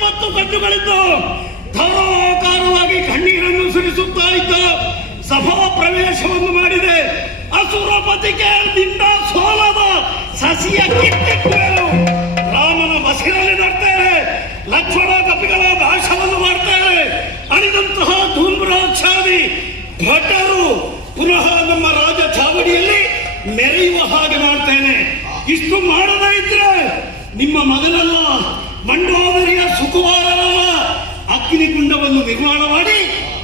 20 ಕಣ್ಣುಗಳಿದ್ದು ಧಾರಾಕಾರವಾಗಿ ಕಣ್ಣೀರನ್ನು ಸುರಿಸುತ್ತಾ ಇದ್ದ ಸಭಾ ಪ್ರವೇಶವನ್ನು ಮಾಡಿದೆ. ಅಸುರಪತಿಗೆ ನಿಂದ ಸೋಲದ ಸಸಿಯ ಕಿತ್ತಿಕ್ಕುವೆನು. ರಾಮನ ಬಸಿರಲ್ಲಿ ನಡ್ತೇವೆ, ಲಕ್ಷ್ಮಣ ಕಪಿಗಳ ನಾಶವನ್ನು ಮಾಡ್ತೇವೆ. ಅಣಿದಂತಹ ಧೂಮ್ರಾಕ್ಷಾದಿ ಭಟರು ಪುನಃ ನಮ್ಮ ರಾಜ ಚಾವಡಿಯಲ್ಲಿ ಮೆರೆಯುವ ಹಾಗೆ ಮಾಡ್ತೇನೆ. ಇಷ್ಟು ಮಾಡದೇ ಇದ್ರೆ ನಿಮ್ಮ ಮಗನಲ್ಲ, ಮಂಡೋದರಿಯ ಸುಕುಮಾರನಲ್ಲ, ಅಗ್ನಿಕುಂಡವನ್ನು ನಿರ್ಮಾಣ ಮಾಡಿ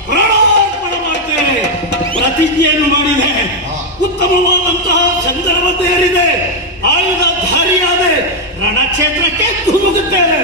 ಪ್ರಾಣಾರ್ಪಣೆ ಮಾಡ್ತೇನೆ. ಪ್ರತಿಜ್ಞೆಯನ್ನು ಮಾಡಿದೆ. ಉತ್ತಮವಾದಂತಹ ಸಂದರ್ಭದ್ದೇರಿದೆ. ಆಯುಧಧಾರಿಯಾದೆ ರಣಕ್ಷೇತ್ರಕ್ಕೆ ಧುಮುಕುತ್ತೇನೆ.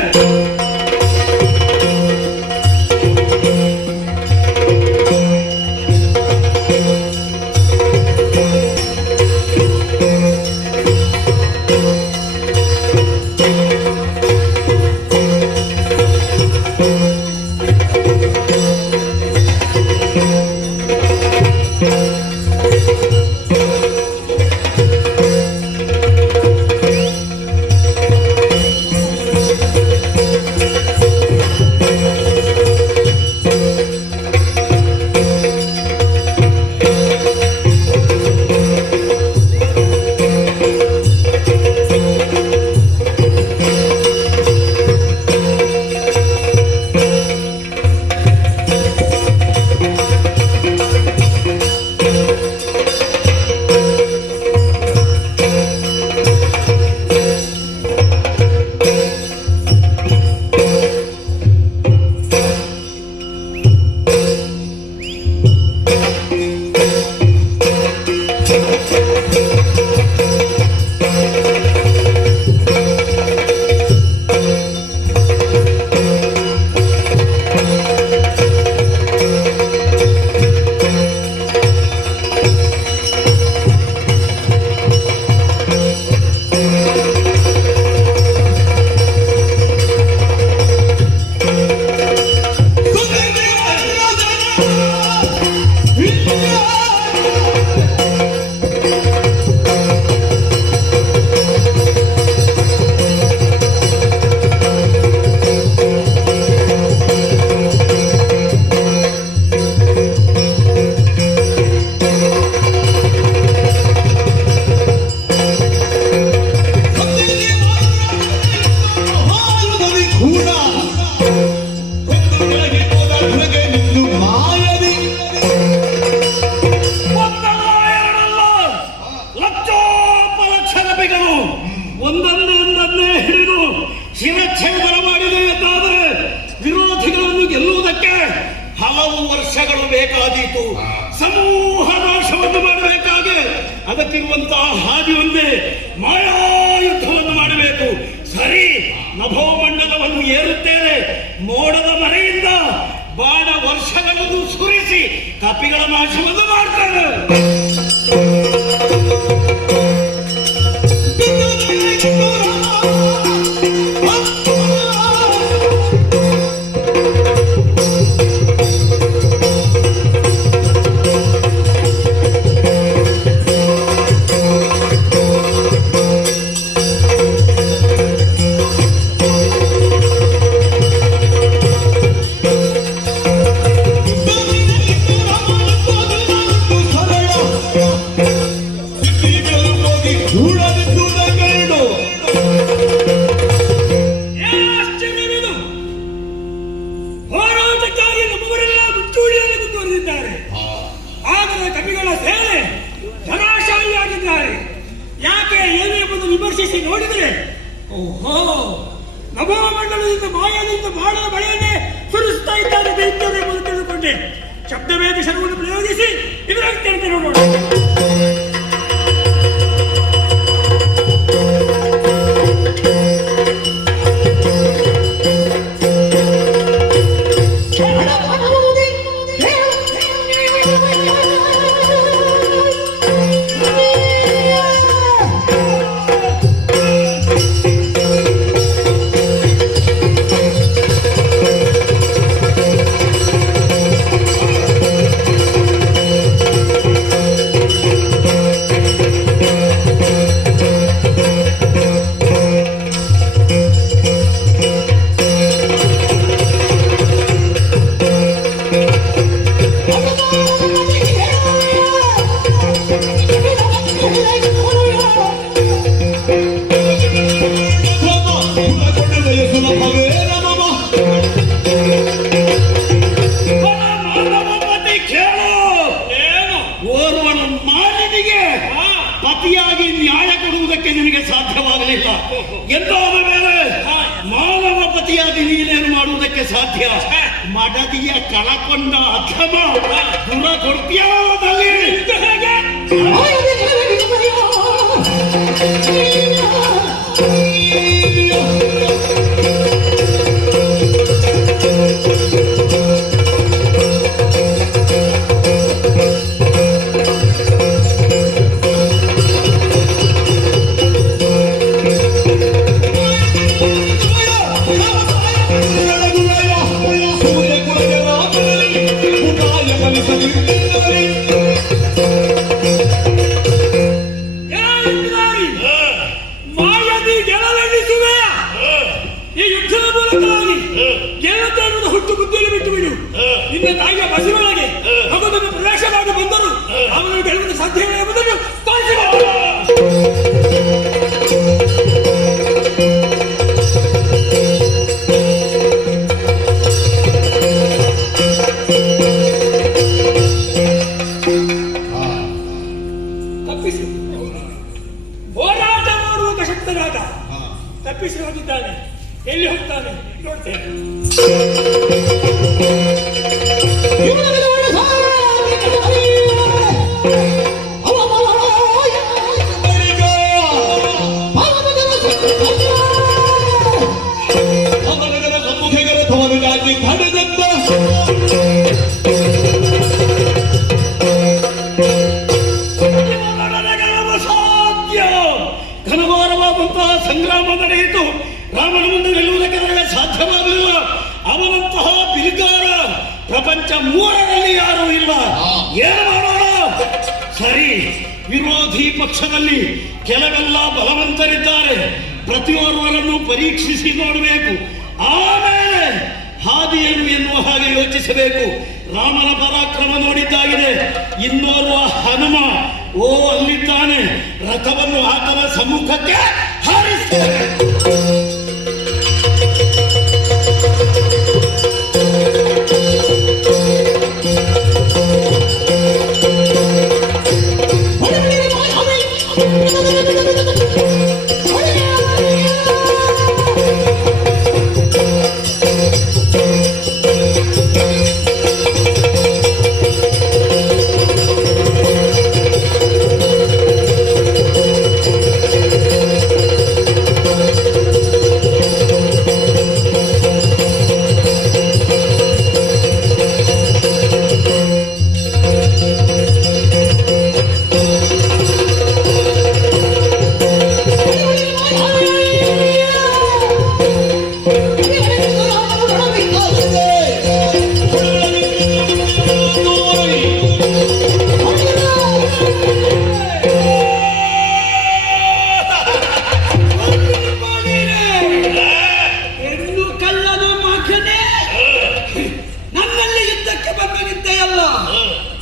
ಒಂದನ್ನೇ ಹಿಡಿದು ಶಿರಚ್ಛೇದನ ಮಾಡಿದೆ ಎಂದಾದರೆ ವಿರೋಧಿಗಳನ್ನು ಗೆಲ್ಲುವುದಕ್ಕೆ ಹಲವು ವರ್ಷಗಳು ಬೇಕಾದೀತು. ಸಮೂಹ ನಾಶವನ್ನು ಮಾಡಬೇಕಾಗಿ ಅದಕ್ಕಿರುವಂತಹ ಹಾದಿ ಒಂದೇ, ಮಾಯಾಯುದ್ಧವನ್ನು ಮಾಡಬೇಕು. ಸರಿ, ನಭೋಮಂಡಲವನ್ನು ಏರುತ್ತೇನೆ. ಮೋಡದ ಮರೆಯಿಂದ ಬಾಣ ವರ್ಷಗಳನ್ನು ಸುರಿಸಿ ಕಪಿಗಳ ನಾಶವನ್ನು ಮಾಡ್ತೇನೆ. ವಿಮರ್ಶಿಸಿ ನೋಡಿದರೆ ಓಹೋ, ನಭೋಮಂಡಲದಿಂದ ಮಾಯದಿಂದ ಬಾಣದ ಬಳೆಯನ್ನೇ ಸುರಿಸ್ತಾ ಇದ್ದಾರೆ ದೈತ್ಯರು ಎಂಬುದು ತಿಳಿದುಕೊಂಡೆ. ಶಬ್ದವೇದ ಶರವನ್ನು ಪ್ರಯೋಗಿಸಿ ಇದರಂತೆ ನೋಡೋಣ. ಬರಲಿಲ್ಲ. ಎಂದಾದ ಮೇಲೆ ಮಾನವ ಪತಿಯಾಗಿ ನೀನೇನು ಮಾಡುವುದಕ್ಕೆ ಸಾಧ್ಯ? ಮಡದಿಯ ಕಳಕೊಂಡ ಅಧಮ ದೂರ ಕೊಡ್ತೀಯಾದಲ್ಲಿ ಹೇಗೆ? ಹುಟ್ಟು ಬುದ್ಧಿಯಲ್ಲಿ ಬಿಟ್ಟು ಬಿಡು. ನಿನ್ನ ತಾಯಿಯ ಬಸಿರೊಳಗೆ ಮಗುವನ್ನು ಪ್ರವೇಶ ಮಾಡಿ ಬಂದರು ಅವನು ಗೆಲ್ಲುವುದು ಸಾಧ್ಯವೇ ಎಂಬುದನ್ನು ತೋರಿಸಿದರು. ತಪ್ಪಿಸಿ ಹೋರಾಟ ಮಾಡುವ ಶಕ್ತನಾದ ತಪ್ಪಿಸಿ ಹೋಗಿದ್ದಾನೆ. ಎಲ್ಲಿ ಹೋಗ್ತಾನೆ ನೋಡ್ತೇನೆ. ಘನಘೋರವಾದಂತಹ ಸಂಗ್ರಾಮ ನಡೆಯಿತು. ರಾಮನ ಮುಂದೆ ಗೆಲ್ಲುವುದಕ್ಕೆ ನನಗೆ ಸಾಧ್ಯವಾಗಲಿಲ್ಲ. ಅವನಂತಹ ಬಿರುಗಾರ ಪ್ರಪಂಚ ಮೂರರಲ್ಲಿ ಯಾರೂ ಇಲ್ಲ. ಏನು ಮಾಡೋಣ? ಸರಿ, ವಿರೋಧಿ ಪಕ್ಷದಲ್ಲಿ ಕೆಲವೆಲ್ಲ ಬಲವಂತರಿದ್ದಾರೆ. ಪ್ರತಿಯೊರ್ವರನ್ನು ಪರೀಕ್ಷಿಸಿ ನೋಡಬೇಕು. ಆಮೇಲೆ ಹಾದಿಯೇನು ಎನ್ನುವ ಹಾಗೆ ಯೋಚಿಸಬೇಕು. ರಾಮನ ಪರಾಕ್ರಮ ನೋಡಿದ್ದಾಗಿದೆ. ಇನ್ನೋರ್ವ ಹನುಮ ಅಲ್ಲಿದ್ದಾನೆ. ರಥವನ್ನು ಆತನ ಸಮ್ಮುಖಕ್ಕೆ ಹಾರಿಸ್ತೇನೆ.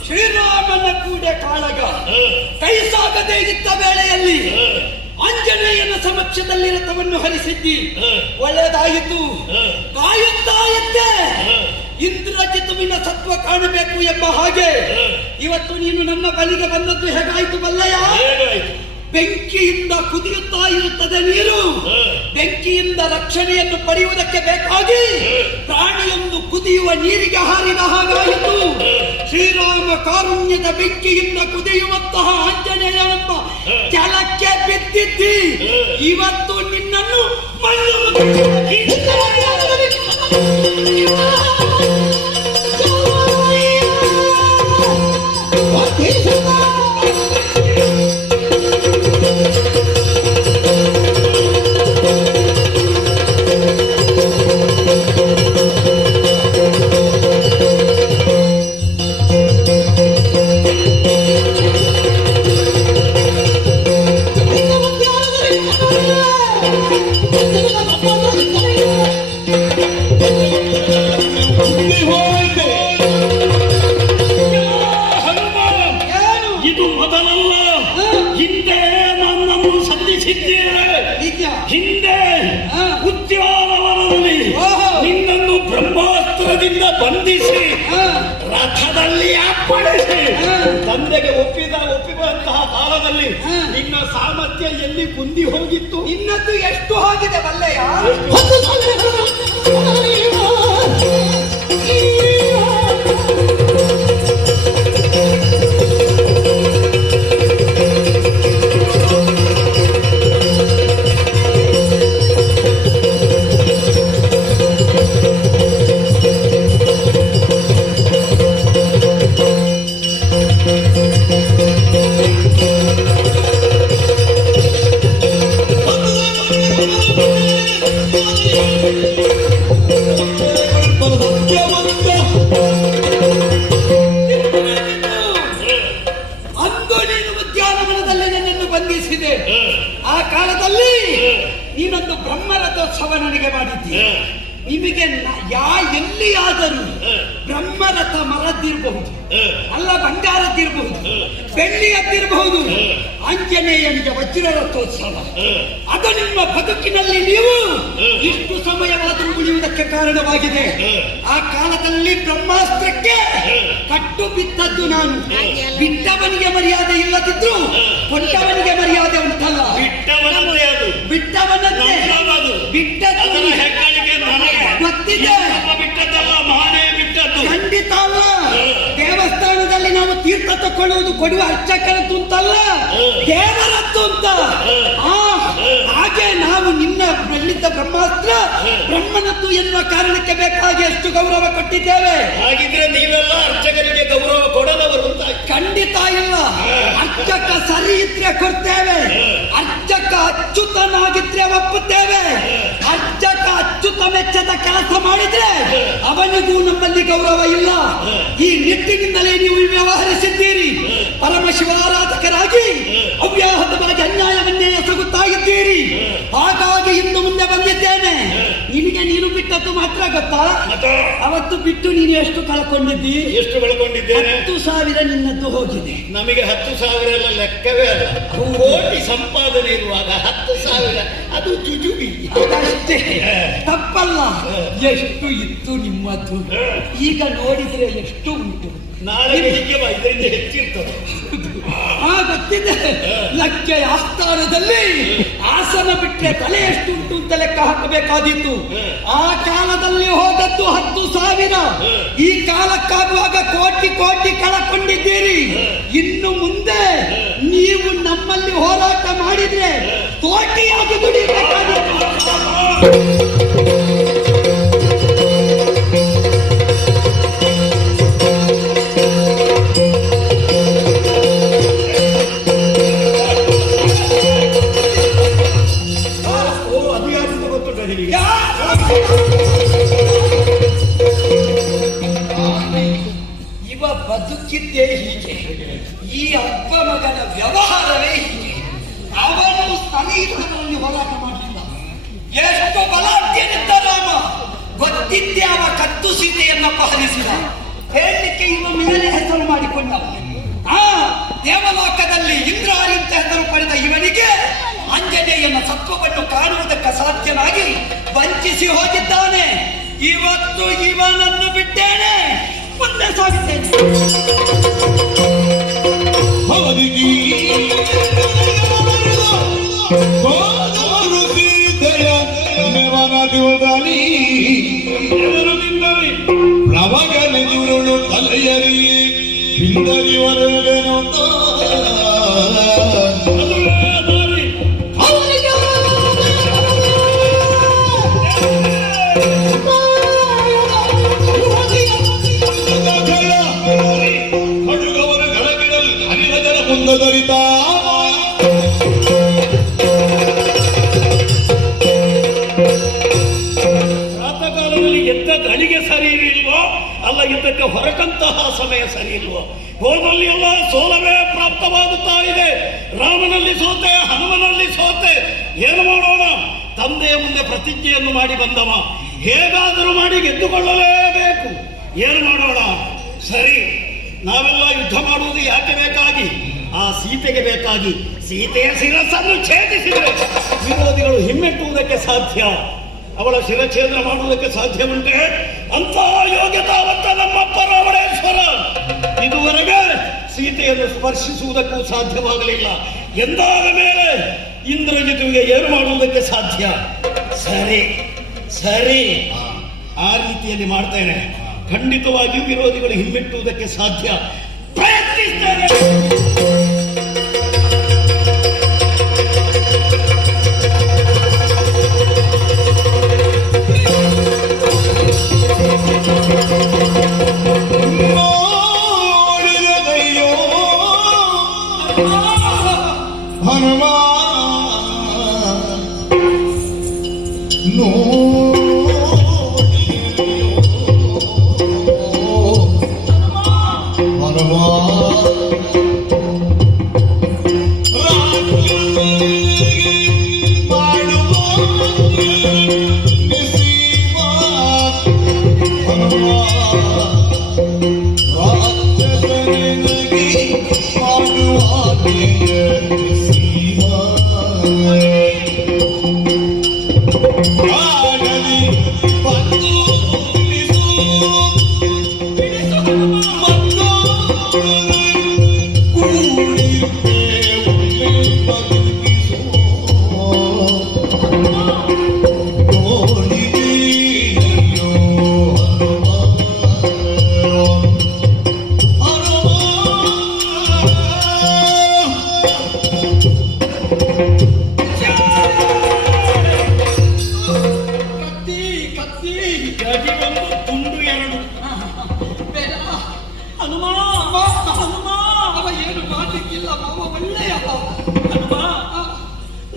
ಶ್ರೀರಾಮನ ಕೂಡೆ ಕಾಳಗ ಕೈ ಸಾಗದೇ ಇದ್ದ ವೇಳೆಯಲ್ಲಿ ಆಂಜನೇಯನ ಸಮಕ್ಷದಲ್ಲಿ ರಥವನ್ನು ಹರಿಸಿದ್ದಿ. ಒಳ್ಳೆಯದಾಯಿತು. ಕಾಯುತ್ತಾ ಇದ್ದೆ ಇಂದ್ರಜಿತುವಿನ ಸತ್ವ ಕಾಣಬೇಕು ಎಂಬ ಹಾಗೆ. ಇವತ್ತು ನೀನು ನನ್ನ ಬಳಿಗೆ ಬಂದದ್ದು ಹೇಗಾಯ್ತು ಬಲ್ಲಯ್ಯ? ಬೆಂಕಿಯಿಂದ ಕುದಿಯುತ್ತಾ ಇರುತ್ತದೆ ನೀರು. ಬೆಂಕಿಯಿಂದ ರಕ್ಷಣೆಯನ್ನು ಪಡೆಯುವುದಕ್ಕೆ ಬೇಕಾಗಿ ಪ್ರಾಣಿಯೊಂದು ಕುದಿಯುವ ನೀರಿಗೆ ಹಾರಿದ ಹಾಗಾಯಿತು. ಶ್ರೀರಾಮ ಕಾರುಣ್ಯದ ಬೆಂಕಿಯಿಂದ ಕುದಿಯುವಂತಹ ಆಂಜನೇಯನೆಂಬ ಜಲಕ್ಕೆ ಬಿದ್ದಿದ್ದಿ. ಇವತ್ತು ನಿನ್ನನ್ನು Vivo! ಕೂರಿಸಿ ಹಾ. ರಥದಲ್ಲಿ ಅಪ್ಪಳಿಸಿ ಹಾ. ತಂದೆಗೆ ಒಪ್ಪಿರುವಂತಹ ಕಾಲದಲ್ಲಿ ಹಾ. ನಿನ್ನ ಸಾಮರ್ಥ್ಯ ಎಲ್ಲಿ ಕುಂದಿ ಹೋಗಿತ್ತು? ಇನ್ನದ್ದು ಎಷ್ಟು ಹೋಗಿದೆ ಬಲ್ಲೆಯ? ಅಂದು ನೀನು ಉದ್ಯಾನವನದಲ್ಲಿ ನನ್ನನ್ನು ಬಂಧಿಸಿದೆ. ಆ ಕಾಲದಲ್ಲಿ ನೀನೊಂದು ಬ್ರಹ್ಮರಥೋತ್ಸವ ನನಗೆ ಮಾಡಿದ್ದೆ. ನಿಮಗೆ ಎಲ್ಲಿಯಾದರೂ ಬ್ರಹ್ಮರಥ ಮರದ್ದಿರಬಹುದು, ಅಲ್ಲ ಬಂಗಾರದ್ದಿರಬಹುದು, ಬೆಳ್ಳಿಯದ್ದಿರಬಹುದು, ಆಂಜನೇಯನಿಗೆ ವಜ್ರ ರಥೋತ್ಸವ. ಅದು ನಿಮ್ಮ ಬದುಕಿನಲ್ಲಿ ನೀವು ಇಷ್ಟು ಸಮಯವಾದರೂ ಉಳಿಯುವುದಕ್ಕೆ ಕಾರಣವಾಗಿದೆ. ಆ ಕಾಲದಲ್ಲಿ ಬ್ರಹ್ಮಾಸ್ತ್ರಕ್ಕೆ ಕಟ್ಟು ಬಿದ್ದದ್ದು ನಾನು. ಬಿಟ್ಟವನಿಗೆ ಮರ್ಯಾದೆ ಇಲ್ಲದಿದ್ರು ಕೊಟ್ಟವನಿಗೆ ಮರ್ಯಾದೆ ಉಂಟಲ್ಲ. ಬಿಟ್ಟವನದ್ದೇ ಅದು, ಬಿಟ್ಟವನದ್ದೇ ನಮ್ಮದು. ಬಿಟ್ಟದ್ದು ಅದರ ಹೆಗ್ಗಳಿಕೆ ನನಗೆ ಗೊತ್ತಿದೆ. ನಮ್ಮ ಬಿಟ್ಟದ್ದಲ್ಲ, ಮಹಾನೇ ಬಿಟ್ಟದ್ದು. ಖಂಡಿತ ಅಲ್ಲ. ದೇವಸ್ಥಾನದಲ್ಲಿ ನಾವು ತೀರ್ಥ ತಕೊಳ್ಳುವುದು ಕೊಡುವ ಅರ್ಚಕರದ್ದು ಅಂತಲ್ಲ, ದೇವರದ್ದು ಅಂತ. ಹಾಗೆ ನಾವು ನಿನ್ನ ಬೆಳ್ಳಿದ್ದ ಬ್ರಹ್ಮಾಸ್ತ್ರ ಬ್ರಹ್ಮನದ್ದು ಎನ್ನುವ ಕಾರಣಕ್ಕೆ ಬೇಕಾಗಿ ಎಷ್ಟು ಗೌರವ ಕೊಟ್ಟಿದ್ದೇವೆ. ಹಾಗಿದ್ರೆ ನೀವೆಲ್ಲ ಅರ್ಚಕರಿಗೆ ಗೌರವ ಕೊಡದವರು ಅಂತ. ಖಂಡಿತ ಇಲ್ಲ. ಅರ್ಚಕ ಸರಿ ಇದ್ರೆ ಕೊಡ್ತೇವೆ, ಅರ್ಚಕ ಅಚ್ಯುತನಾಗಿದ್ರೆ ಒಪ್ಪುತ್ತೇವೆ. ಅರ್ಚಕ ಅಚ್ಯುತ ಮೆಚ್ಚದ ಕೆಲಸ ಮಾಡಿದ್ರೆ ಅವನಿಗೂ ನಮ್ಮಲ್ಲಿ ಗೌರವ ಇಲ್ಲ. ಈ ನಿಟ್ಟಿನಿಂದಲೇ ನೀವು ವ್ಯವಹರಿಸಿದ್ದೀರಿ. ಪರಮಶಿವಾರಾಧಕರಾಗಿ ಅವ್ಯಾಹತವಾಗಿ ಅನ್ಯಾಯವನ್ನೇ ಎಸಗುತ್ತಾ ಇದ್ದೀರಿ. ಹಾಗಾಗಿ ಇನ್ನು ಮುಂದೆ ಬಂದಿದ್ದೇನೆ. ನಿನಗೆ ನೀನು ಬಿಟ್ಟದ್ದು ಮಾತ್ರ ಗೊತ್ತಾ? ಅವತ್ತು ಬಿಟ್ಟು ನೀನು ಎಷ್ಟು ಕಳ್ಕೊಂಡಿದ್ದಿ? ಎಷ್ಟು ಕಳ್ಕೊಂಡಿದ್ದೇನೆ? 10,000 ನಿನ್ನದ್ದು ಹೋಗಿದೆ. ನಮಗೆ 10,000 ಎಲ್ಲ ಲೆಕ್ಕವೇ ಅಲ್ಲ. ಕೋಟಿ ಸಂಪಾದನೆ ಇರುವಾಗ 10,000 ಅದು ಜುಜುಬಿ. ಅದಷ್ಟೇ ತಪ್ಪಲ್ಲ. ಎಷ್ಟು ಇತ್ತು ನಿಮ್ಮದ್ದು, ಈಗ ನೋಡಿದ್ರೆ ಎಷ್ಟು ಉಂಟು. ನಾಳೆ ಬೆಳಿಗ್ಗೆ ಇದರಿಂದ ಹೆಚ್ಚಿರ್ತದೆ. ಗೊತ್ತಿದೆ. ಲಕ್ಕೆ ಆಸ್ಥಾನದಲ್ಲಿ ಆಸನ ಬಿಟ್ಟರೆ ತಲೆ ಎಷ್ಟು ಉಂಟು ಅಂತ ಲೆಕ್ಕ ಹಾಕಬೇಕಾದಿತ್ತು. ಆ ಕಾಲದಲ್ಲಿ ಹೋದದ್ದು 10,000. ಈ ಕಾಲಕ್ಕಾಗುವಾಗ ಕೋಟಿ ಕೋಟಿ ಕಳಕೊಂಡಿದ್ದೀರಿ. ಇನ್ನು ಮುಂದೆ ನೀವು ನಮ್ಮಲ್ಲಿ ಹೋರಾಟ ಮಾಡಿದ್ರೆ ಕೋಟಿಯಾಗಿ ದುಡಿಬೇಕಾಗಿತ್ತು. ಇವ ಬದುಕಿದ್ದೇ ಹೀಗೆ. ಈ ಅಪ್ಪ ಮಗನ ವ್ಯವಹಾರವೇ ಹೀಗೆ. ಅವನು ಸ್ಥಳೀಯರಲ್ಲಿ ಹೋರಾಟ ಮಾಡಲಿಲ್ಲ. ಎಷ್ಟು ಬಲಾಢ್ಯನಿದ್ದ ರಾಮ. ಗೊತ್ತಿದ್ದೆ ಅವ ಕತ್ತು ಸೀತೆಯನ್ನು ಅಪಹರಿಸಿದ. ಹೇಳಲಿಕ್ಕೆ ಇವ ಮೇಲೆ ಹೆಸರು ಮಾಡಿಕೊಂಡ. ದೇವಲೋಕದಲ್ಲಿ ಇಂದ್ರಾರಿ ಅಂತ ಹೆಸರು ಪಡೆದ ಇವನಿಗೆ ಆಂಜನೇಯನ ಸತ್ವವನ್ನು ಕಾಣುವುದಕ್ಕೆ ಸಾಧ್ಯನಾಗಿ ವಂಚಿಸಿ ಹೋಗಿದ್ದಾನೆ. ಇವತ್ತು ಇವನನ್ನು ಬಿಟ್ಟೇನೆ, ಮುಂದೆ ಸಾಗುತ್ತೇನೆ. ಪ್ರಭಗಲಿರುಳು ತಲೆಯರಿ ಪಿಂದರಿವರೇನೋ ಕಡುಗವರ ಗಳಗಿಡಲ್ ಅನಿಲ ಜಲ ಮುಂದರಿತ ಪ್ರಾತಃಕಾಲದಲ್ಲಿ ಎದ್ದ ಗಳಿಗೆ ಸರಿ ಇಲ್ವೋ, ಅಲ್ಲ ಯುದ್ಧಕ್ಕೆ ಹೊರಟಂತಹ ಸಮಯ ಸರಿ ಇಲ್ವೋ. ಹೋದಲ್ಲಿ ಎಲ್ಲ ಸೋಲವೇ ಪ್ರಾಪ್ತವಾಗುತ್ತಾ ಇದೆ. ರಾಮನಲ್ಲಿ ಸೋತೆ, ಹನುಮನಲ್ಲಿ ಸೋತೆ. ಏನು ಮಾಡೋಣ? ತಂದೆಯ ಮುಂದೆ ಪ್ರತಿಜ್ಞೆಯನ್ನು ಮಾಡಿ ಬಂದವ, ಹೇಗಾದರೂ ಮಾಡಿ ಗೆದ್ದುಕೊಳ್ಳಲೇಬೇಕು. ಏನು ಮಾಡೋಣ? ಸರಿ, ನಾವೆಲ್ಲ ಯುದ್ಧ ಮಾಡುವುದು ಯಾಕೆ ಬೇಕಾಗಿ? ಆ ಸೀತೆಗೆ ಬೇಕಾಗಿ. ಸೀತೆಯ ಶಿರಸ್ಸನ್ನು ಛೇದಿಸಿದರೆ ವಿರೋಧಿಗಳು ಹಿಮ್ಮೆಟ್ಟುವುದಕ್ಕೆ ಸಾಧ್ಯ, ಅವಳ ಶಿರಚ್ಛೇದನ ಮಾಡುವುದಕ್ಕೆ ಸಾಧ್ಯ ಉಂಟೆ? ಅಂತ ಯೋಗ್ಯತಾವಂತ ನಮ್ಮಪ್ಪ ರಾವಣೇಶ್ವರ ಇದುವರೆಗೆ ಸೀತೆಯನ್ನು ಸ್ಪರ್ಶಿಸುವುದಕ್ಕೂ ಸಾಧ್ಯವಾಗಲಿಲ್ಲ. ಎಂದಾದ ಮೇಲೆ ಇಂದ್ರಜಿತುವಿಗೆ ಏನು ಮಾಡುವುದಕ್ಕೆ ಸಾಧ್ಯ? ಸರಿ ಸರಿ, ಆ ರೀತಿಯಲ್ಲಿ ಮಾಡ್ತೇನೆ. ಖಂಡಿತವಾಗಿಯೂ ವಿರೋಧಿಗಳು ಹಿಮ್ಮೆಟ್ಟುವುದಕ್ಕೆ ಸಾಧ್ಯ. ಪ್ರಯತ್ನಿಸ್ತೇನೆ. ಹನುಮ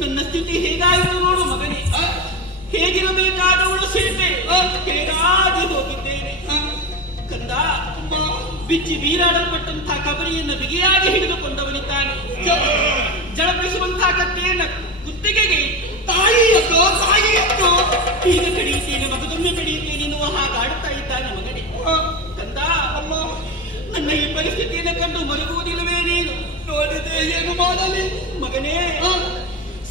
ನನ್ನ ಸ್ಥಿತಿ ಹೇಗಾಯಿತು ನೋಡು ಮಗನೇ. ಹೇಗಿರಬೇಕಾದವಳು ಸೀತೆ ಹೇಗಾಗಿ ಹೋಗಿದ್ದೇನೆ ಕಂದ. ಬಿಚ್ಚಿ ಬೀರಾಡಲ್ಪಟ್ಟಂತಹ ಕಬರಿಯನ್ನು ಬಿಗಿಯಾಗಿ ಹಿಡಿದುಕೊಂಡವನಿದ್ದಾನೆ. ಜಳಪಿಸುವಂತಹ ಕತ್ತೆಯನ್ನ ಕುತ್ತಿಗೆಗೆ ತಾಯಿಯತ್ತೋ ತಾಯಿಯತ್ತೋ ಈಗ ಕಡಿಯುತ್ತೇನೆ ಮಗದೊಮ್ಮೆ ಕಡಿಯುತ್ತೇನೆ ಎನ್ನುವ ಹಾಗಾಡುತ್ತಾ ಇದ್ದಾನೆ ಮಗನೇ. ಕಂದ, ನನ್ನ ಈ ಪರಿಸ್ಥಿತಿಯನ್ನು ಕಂಡು ಮಲಗುವುದಿಲ್ಲವೇ ನೀನು? ನೋಡಿದೆ ಏನು ಮಾಡಲಿ ಮಗನೇ.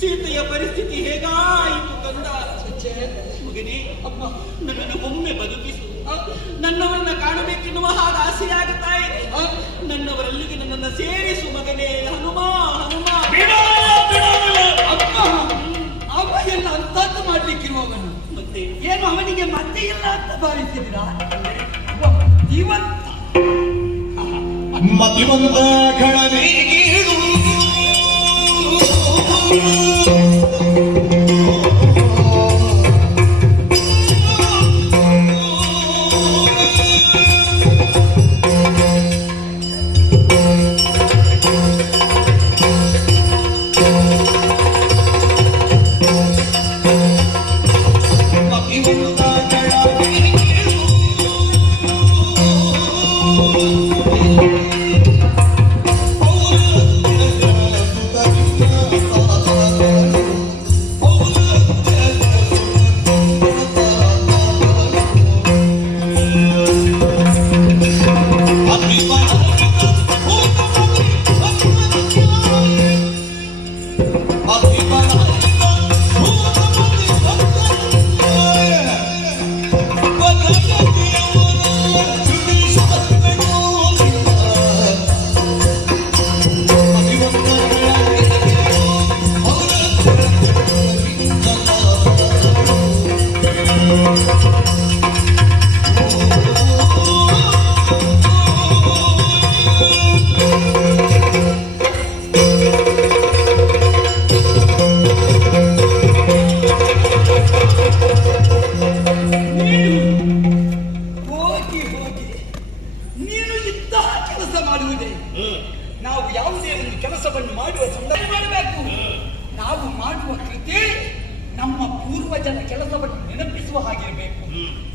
ಸೀತೆಯ ಪರಿಸ್ಥಿತಿ ಹೇಗಾಯಿತು ಕಂದ. ಮಗನೇ, ಅಮ್ಮ ನನ್ನನ್ನು ಒಮ್ಮೆ ಬದುಕಿಸು. ನನ್ನವರನ್ನ ಕಾಣಬೇಕೆನ್ನುವ ಹಾಗೆ ಆಸೆಯಾಗುತ್ತಾ ಇದೆ. ನನ್ನವರಲ್ಲಿಗೆ ನನ್ನನ್ನು ಸೇರಿಸು ಮಗನೇ. ಹನುಮ ಹನುಮ. ಅಮ್ಮ ಎಲ್ಲ ಅಂತದ್ದು ಮಾಡ್ಲಿಕ್ಕಿರುವವನು ಮತ್ತೆ ಏನು ಅವನಿಗೆ ಮತ್ತೆ ಇಲ್ಲ ಅಂತ ಭಾವಿಸಿದ್ರ? ಮತಿವಂತ ಕಳವೀರು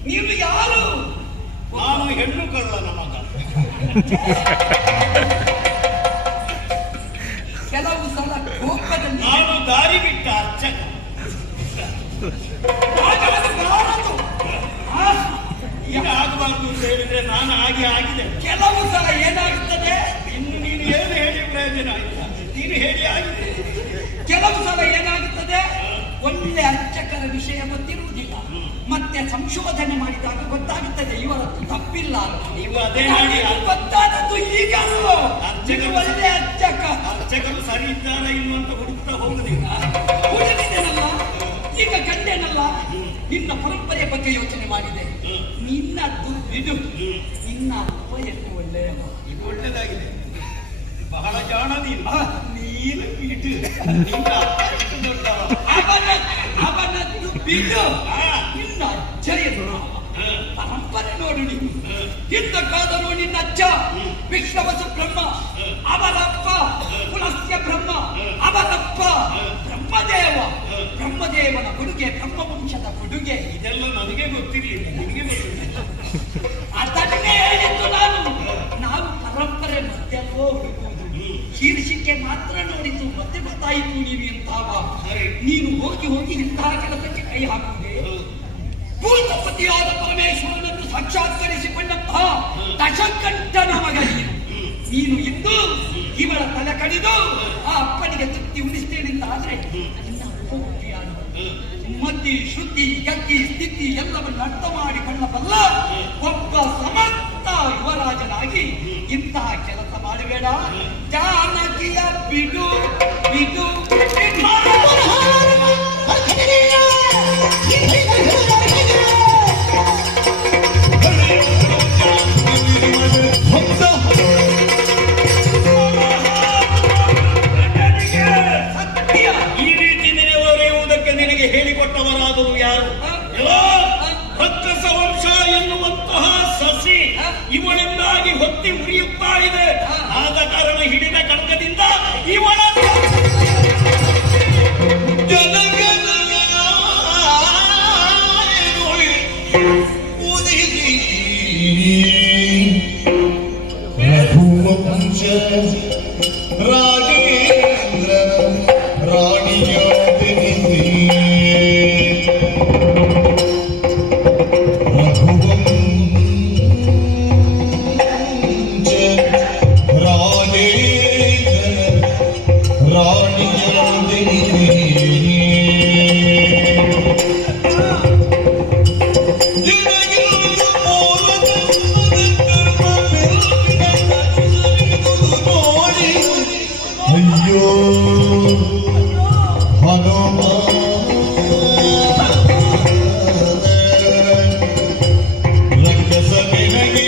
ನೀವು ಯಾರು? ನಾನು ಹೆಣ್ಣು ಕಳ್ಳನ ಮಗ. ಕೆಲವು ಸಲ ಕೋಪದಲ್ಲಿ ನಾನು ದಾರಿ ಬಿಟ್ಟ ಅರ್ಚಕ. ಈಗ ಆಗಬಾರ್ದು ಅಂತ ಹೇಳಿದ್ರೆ ನಾನು ಆಗಿದೆ. ಕೆಲವು ಸಲ ಏನಾಗುತ್ತದೆ? ಇನ್ನು ನೀನು ಏನು ಹೇಳಿ ಪ್ರಯೋಜನ ಆಯ್ತಾ? ನೀನು ಹೇಳಿ ಆಗಿದೆ. ಕೆಲವು ಸಲ ಏನಾಗುತ್ತದೆ? ಒಳ್ಳೆ ಅರ್ಚಕರ ವಿಷಯ ಗೊತ್ತಿರುವುದಿಲ್ಲ. ಮತ್ತೆ ಸಂಶೋಧನೆ ಮಾಡಿದಾಗ ಗೊತ್ತಾಗುತ್ತದೆ ಇವರದ್ದು ತಪ್ಪಿಲ್ಲ ಅಂತ. ನೀವು ಅದೇ ಮಾಡಿ ನನಗೆ ಗೊತ್ತಾದದ್ದು ಈಗ ಅಲ್ವೋ? ಅರ್ಚಕರು ಇದು ಒಳ್ಳೆ ಅರ್ಚಕ. ಅರ್ಚಕರು ಸರಿ ಇದ್ದಾರ ಇನ್ನು ಅಂತ ಹುಡುಕ್ತಾ ಹೋಗುದಿಲ್ಲ. ಹುಡುಗಿದ್ದೇನಲ್ಲ, ಈಗ ಗಂಡೇನಲ್ಲ, ನಿನ್ನ ಪರಂಪರೆಯ ಬಗ್ಗೆ ಯೋಚನೆ ಮಾಡಿದೆ. ನಿನ್ನದ್ದು ಬಿಡು, ನಿನ್ನ ಅಪ್ಪ ಎಷ್ಟು ಒಳ್ಳೆಯವ. ಇದು ಒಳ್ಳೆದಾಗಿದೆ, ಬಹಳ ಜಾಣ ನೀನು. ನೀನು ಬಿಡು, ನಿನ್ನ ಅಪ್ಪ ಎಷ್ಟು ದೊಡ್ಡವ. ಅವನದ್ದು ಬಿಡು, ನಿನ್ನ ಅಜ್ಜ ಎದುರು ಪರಂಪರೆ ನೋಡು ನೀನು. ಹಿಂದಕ್ಕಾದರೂ ನಿನ್ನ ಅಜ್ಜ ವಿಶ್ವವಸು ಬ್ರಹ್ಮ, ಅವರಪ್ಪ ಪುಲಸ್ತ್ಯ ಬ್ರಹ್ಮ, ಅವರಪ್ಪ ಬ್ರಹ್ಮದೇವ. ಬ್ರಹ್ಮದೇವನ ಕೊಡುಗೆ, ಬ್ರಹ್ಮವಂಶದ ಕೊಡುಗೆ. ಇದೆಲ್ಲ ನನಗೆ ಗೊತ್ತಿರಲಿಲ್ಲ, ನಿನಗೆ ಗೊತ್ತಿಲ್ಲ. ಅದನ್ನೇ ಹೇಳಿದ್ದು ನಾನು. ನಾವು ಪರಂಪರೆ ಮತ್ತೆಲ್ಲೋ ಹುಡುಕುವುದು, ಶೀರ್ಷಿಕೆ ಮಾತ್ರ ನೋಡಿದ್ದು ಮತ್ತೆ ಗೊತ್ತಾಯಿತು ನೀನು ಎಂತಾವ. ನೀನು ಹೋಗಿ ಹೋಗಿ ಇಂತಹ ಕೆಲಸಕ್ಕೆ ಕೈ ಹಾಕುವುದೇ? ಭೂತಪತಿಯಾದ ಪರಮೇಶ್ವರನನ್ನು ಸಾಕ್ಷಾತ್ಕರಿಸಿಕೊಂಡಂತಹ ದಶಕಂಠನ ಮಗ ನೀನು ಇಂದು ಇವಳ ತಲೆ ಕಡಿದು ಆ ಅಪ್ಪನಿಗೆ ತೃಪ್ತಿ ಉಳಿಸ್ತೇನೆ ಅಂತ ಆದ್ರೆ ಮತಿ, ಶ್ರುತಿ, ಗತಿ, ಸ್ಥಿತಿ ಎಲ್ಲವನ್ನು ಅರ್ಥ ಮಾಡಿಕೊಳ್ಳಬಲ್ಲ ಒಬ್ಬ ಸಮರ್ಥ ಯುವರಾಜನಾಗಿ ಇಂತಹ ಕೆಲಸ ಮಾಡಬೇಡ. ಜಾನಕಿಯ ಬಿಡು ಬಿಡು. ಈ ರೀತಿ ನೆನೆಯುವುದಕ್ಕೆ ನಿನಗೆ ಹೇಳಿಕೊಟ್ಟವರಾದರೂ ಯಾರು? ರಕ್ಕಸ ವಂಶ ಎನ್ನುವಂತಹ ಸಸಿ ಇವಳಿಂದಾಗಿ ಹೊತ್ತಿ ಉರಿಯುತ್ತಾ ಇದೆ. ಆದ ಕಾರಣ ಹಿಡಿದ ಕಡಕದಿಂದ ಇವಳ ರಘುವಂಶ ರಾಜೇಂದ್ರ ರಾಣಿಯಾದೆನಿದೆ. ರಘುವಂಶ ರಾಜೇಂದ್ರ ರಾಣಿಯಾದೆನಿದೆ. ಅಯ್ಯೋ ಹನುಮ ರಕ್ಕಸ ನಿನಗೆ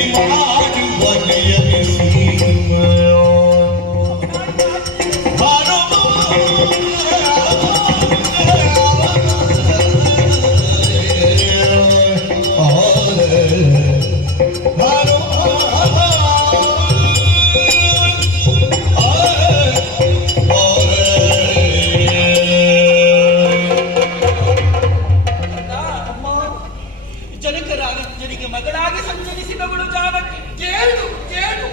ಮಾಡುವ ಜನಕರಾಜನಿಗೆ ಮಗಳಾಗಿ ಸಂಚರಿಸಿದವಳು ಜಾನಕಿ. ಕೇಳು ಕೇಳು.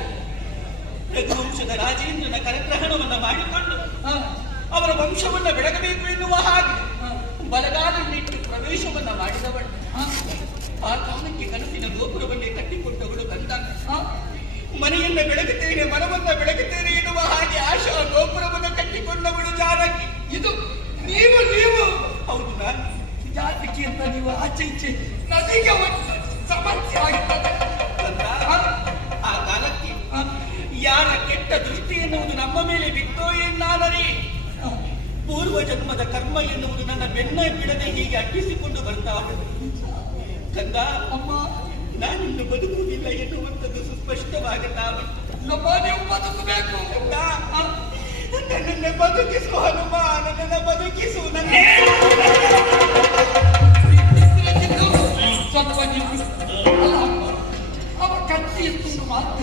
ರಘುವಂಶದ ರಾಜೇಂದ್ರನ ಕರಗ್ರಹಣವನ್ನು ಮಾಡಿಕೊಂಡು ಅವರ ವಂಶವನ್ನ ಬೆಳಗಬೇಕು ಎನ್ನುವ ಹಾಗೆ ಬಲಗಾಲನ್ನಿಟ್ಟು ಪ್ರವೇಶವನ್ನ ಮಾಡಿದವಳು. ಆ ಕಾಲಕ್ಕೆ ಕನಸಿನ ಗೋಪುರವನ್ನೇ ಕಟ್ಟಿಕೊಟ್ಟವಳು ಬಂದ. ಮನೆಯನ್ನ ಬೆಳಗುತ್ತೇನೆ, ಮನವನ್ನ ಬೆಳಗುತ್ತೇನೆ ಎನ್ನುವ ಹಾಗೆ ಆಶಾ ಗೋಪುರವನ್ನು ಕಟ್ಟಿಕೊಂಡವಳು ಜಾನಕಿ. ಇದು ನೀವು ನೀವು ಹೌದು. ಜಾನಕಿ ಅಂತ ನೀವು ಆಚೆ ಈಚೆ ನದಿಗೆ ಒಂದು ಸಮಸ್ಯೆ ಆಗುತ್ತದೆ. ಆ ಕಾಲಕ್ಕೆ ಯಾರ ಕೆಟ್ಟ ದೃಷ್ಟಿ ಎನ್ನುವುದು ನಮ್ಮ ಮೇಲೆ ಬಿತ್ತೋ ಎನ್ನಾದರೆ ಪೂರ್ವ ಜನ್ಮದ ಕರ್ಮ ಎನ್ನುವುದು ನನ್ನ ಬೆನ್ನ ಬಿಡದೆ ಹೀಗೆ ಅಟ್ಟಿಸಿಕೊಂಡು ಬರ್ತಾ ಕಂದ. ಅಮ್ಮ, ನಾನಿನ್ನು ಬದುಕುವುದಿಲ್ಲ ಎನ್ನುವಂಥದ್ದು ಸುಸ್ಪಷ್ಟವಾಗುತ್ತಾ ನಮ್ಮ ನೀವು ಬದುಕಬೇಕು. ನನ್ನನ್ನು ಬದುಕಿಸು ಹನುಮ, ನನ್ನನ್ನು ಬದುಕಿಸು. ಸ್ವಲ್ಪ ಅವ ಕತ್ತಿ ಎತ್ತುವುದು ಮಾತ್ರ,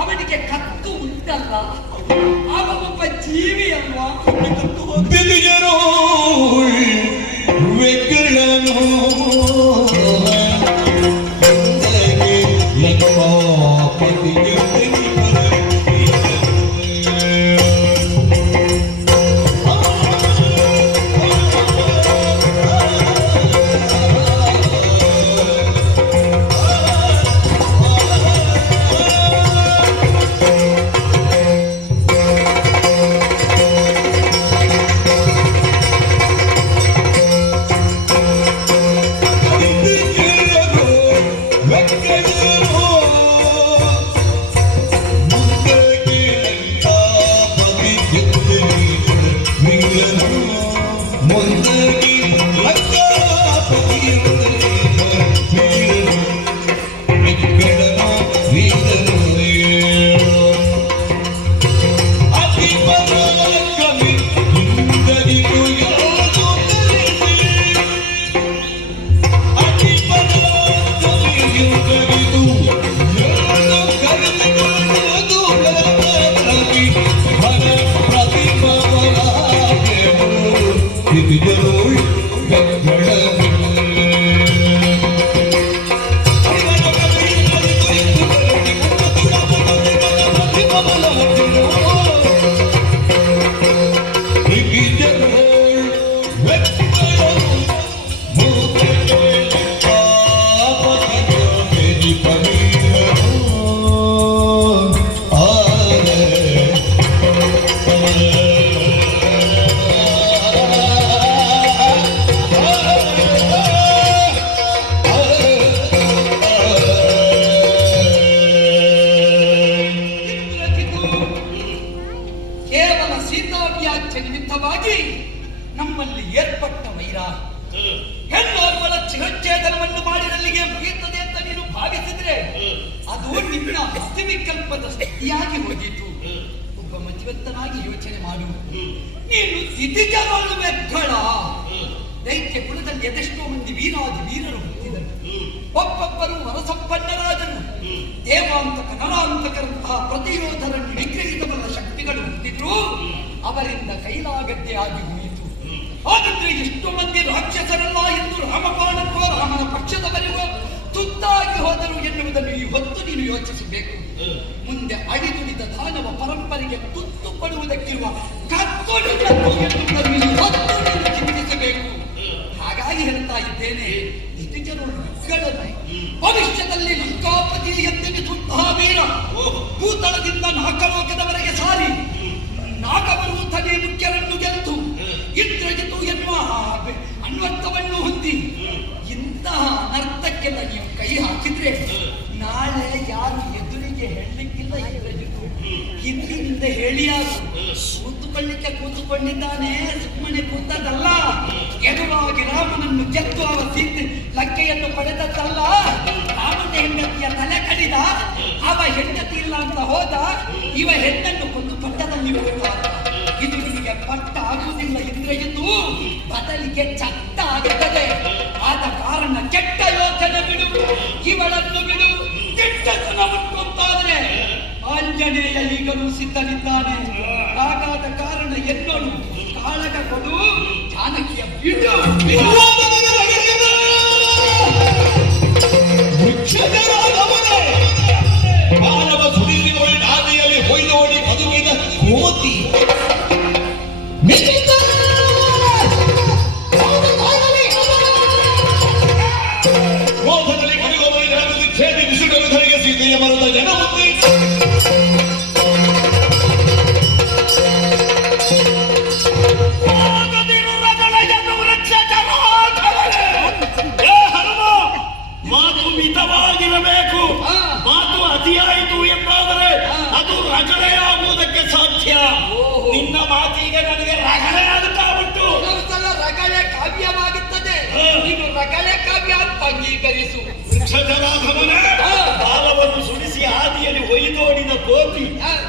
ಅವನಿಗೆ ಕತ್ತು ಉಂಟಲ್ಲ, ಅವ ಒಬ್ಬ ಜೀವಿ ಅಲ್ವಾ? ಕತ್ತು ಬಿದಿಯರೋ ವೆಕ್ಕಳನು ಹಾಕಿದ್ರೆ ಅದು ನಿನ್ನ ಅತಿವಿಕಲ್ಪದ ಸ್ಥಿತಿಯಾಗಿ ಹೋಗಿತು. ಒಬ್ಬ ಮಧ್ಯವರ್ತನಾಗಿ ಯೋಚನೆ ಮಾಡು. ನೀನು ಸ್ಥಿತಿಜಗಳು ಮೆಕ್ಕಳ ದೈತ್ಯ ಕುಲದಲ್ಲಿ ಎದೆಷ್ಟೋ ಮಂದಿ ವೀರಾದಿ ವೀರರು ಹುಟ್ಟಿದರು. ಒಬ್ಬೊಬ್ಬರು ವರಸಂಪನ್ನರಾದರು. ದೇವಾಂತಕ ನರಾಂತಕರಂತಹ ಪ್ರತಿಯೋಧರನ್ನು ನಿಗ್ರಹಿಸಬಲ್ಲ ಶಕ್ತಿಗಳು ಹುಟ್ಟಿದ್ರು. ಅವರಿಂದ ಕೈಲಾಗದ್ದೇ ಆಗಿ ಹೋಯಿತು. ಹಾಗಿದ್ರೆ ಎಷ್ಟು ಮಂದಿ ರಾಕ್ಷಸರಲ್ಲ ಎಂದು ರಾಮಬಾಣಕ್ಕೋ ರಾಮನ ಪಕ್ಷದವರಿಗೋ ತುತ್ತಾಗಿ ಹೋದರು ಎನ್ನುವುದನ್ನು ಈ ಹೊತ್ತು ನೀನು ಯೋಚಿಸಬೇಕು. ಮುಂದೆ ಅಡಿದುಳಿದ ದಾನವ ಪರಂಪರೆಗೆ ತುತ್ತು ಪಡುವುದಕ್ಕಿರುವ ಕತ್ತೊಡಿದದ್ದು ಎನ್ನುವುದನ್ನು ಈ ಹೊತ್ತು ನೀನು ಚಿಂತಿಸಬೇಕು. ಹಾಗಾಗಿ ಹೇಳ್ತಾ ಇದ್ದೇನೆ, ಇಷ್ಟು ಜನರು ಭವಿಷ್ಯದಲ್ಲಿ ಲಂಕಾಪತಿ ಎಂದೆನಿಸುವಂತಹ ವೀರ ಭೂತಳದಿಂದ ನಾಗಲೋಕದವರೆಗೆ ಸಾರಿ ನಾಗಪರ್ವತನೇ ಮುಖ್ಯರನ್ನು ಗೆದ್ದು ಇಂದ್ರಜಿತು ಎನ್ನುವ ಅನ್ವರ್ಥವನ್ನು ಹೊಂದಿ ಇಂತಹ ಅನರ್ಥಕ್ಕೆಲ್ಲ ನೀವು ಕೈ ಹಾಕಿದ್ರೆ ನಾಳೆ ಯಾರು ಎದುರಿಗೆ ಹೇಳಲಿಕ್ಕಿಲ್ಲ. ಇಂದ್ರಜಿತು ಹಿಂದಿನಿಂದ ಹೇಳಿಯಾರು ಕೂತುಕೊಂಡಿದ್ದಾನೆ, ಸುಮ್ಮನೆ ಕೂತದಲ್ಲ. ಎದುರಾಗಿ ರಾಮನನ್ನು ಗೆದ್ದು ಅವರ ಲಂಕೆಯನ್ನು ಪಡೆದದ್ದಲ್ಲ. ರಾಮನ ಹೆಂಡತಿಯ ತಲೆ ಕಡಿದ, ಅವ ಹೆಂಡತಿ ಇಲ್ಲ ಅಂತ ಹೋದ, ಇವ ಹೆಣ್ಣನ್ನು ಕೊಂದು ಪಟ್ಟದಲ್ಲಿ ಬಿಡುತ್ತಾನೆ. ಇದು ನಿಮಗೆ ಪಟ್ಟ ಆಗುವುದಿಲ್ಲ ಇಂದ್ರಜಿತು, ಬದಲಿಗೆ ಚಟ್ಟ ಆಗುತ್ತದೆ. ಆದ ಕಾರಣ ಕೆಟ್ಟ ಯೋಚನೆ ಬಿಡು, ಇವಳನ್ನು ಬಿಡು. ಕೆಟ್ಟತನ ಉಂಟಾದ್ರೆ ಆಂಜನೇಯ ಈಗಲೂ ಸಿದ್ಧನಿದ್ದಾನೆ. ಹಾಗಾದ ಕಾರಣ ಎನ್ನೋಳು ಕಾಳಗ ಕೊಡು, ಜಾನಕಿಯ ಬಿಡು. ಮಾನವ ಸುರಿಸಿಕೊಳ್ಳಿ ಆದಿಯಲ್ಲಿ ಹೊಯ್ದೋಡಿ ಬದುಕಿದ ಕೋತಿ ಕ್ರೋಧದಲ್ಲಿ ಕಡಿಗೊಬ್ಬರಿ ಜನರಲ್ಲಿ ಛೇದಿ ಬಿಸಿಡಲು ಧರಿಗೆ ಸೀತೆಯ ಮರದ ಜನ ಮುಂದೆ ಮಾತು ಮಿತವಾಗಿರಬೇಕು. ಮಾತು ಅತಿಯಾಯಿತು ಎಂದಾದರೆ ಅದು ರಗಳೆಯಾಗುವುದಕ್ಕೆ ಸಾಧ್ಯ. ನಿನ್ನ ಮಾತಿಗೆ ನನಗೆ ರಗಳೆ ಆಗುತ್ತಾ ಉಂಟು. ರಗಳೆ ಕಾವ್ಯವಾಗುತ್ತದೆ, ನೀನು ರಗಳೆ ಕಾವ್ಯ ಅಂತ ಅಂಗೀಕರಿಸು. ವೃಕ್ಷಜರಾಘವನೇ, ಬಾಲವನ್ನು ಸುಡಿಸಿ ಆದಿಯಲ್ಲಿ ಒಯ್ದೋಡಿದ ಕೋತಿ,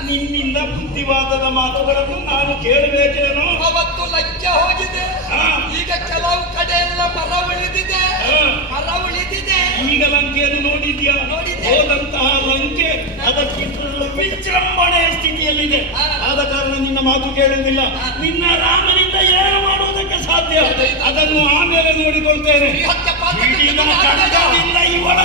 ನಿನ್ನಿಂದ ಬುದ್ಧಿವಾದದ ಮಾತುಗಳನ್ನು ನಾನು ಕೇಳಬೇಕೇನೋ? ಅವತ್ತು ಲಂಚ ಹೋಗಿದೆ, ಈಗ ಕೆಲವು ಕಡೆ ಎಲ್ಲ ಮರ ಉಳಿದಿದೆ. ಈಗ ಲಂಕೆಯನ್ನು ನೋಡಿದ್ಯಾ? ಹೋದಂತಹ ಲಂಕೆ ಅದಕ್ಕಿಂತ ವಿಜೃಂಭಣೆಯ ಸ್ಥಿತಿಯಲ್ಲಿದೆ. ಆದ ಕಾರಣ ನಿನ್ನ ಮಾತು ಕೇಳುವುದಿಲ್ಲ. ನಿನ್ನ ರಾಮನಿಂದ ಏನು ಮಾಡುವುದಕ್ಕೆ ಸಾಧ್ಯ ಅದನ್ನು ಆಮೇಲೆ ನೋಡಿಕೊಳ್ತೇನೆ. ಖಡ್ಗದಿಂದ ಇವಳ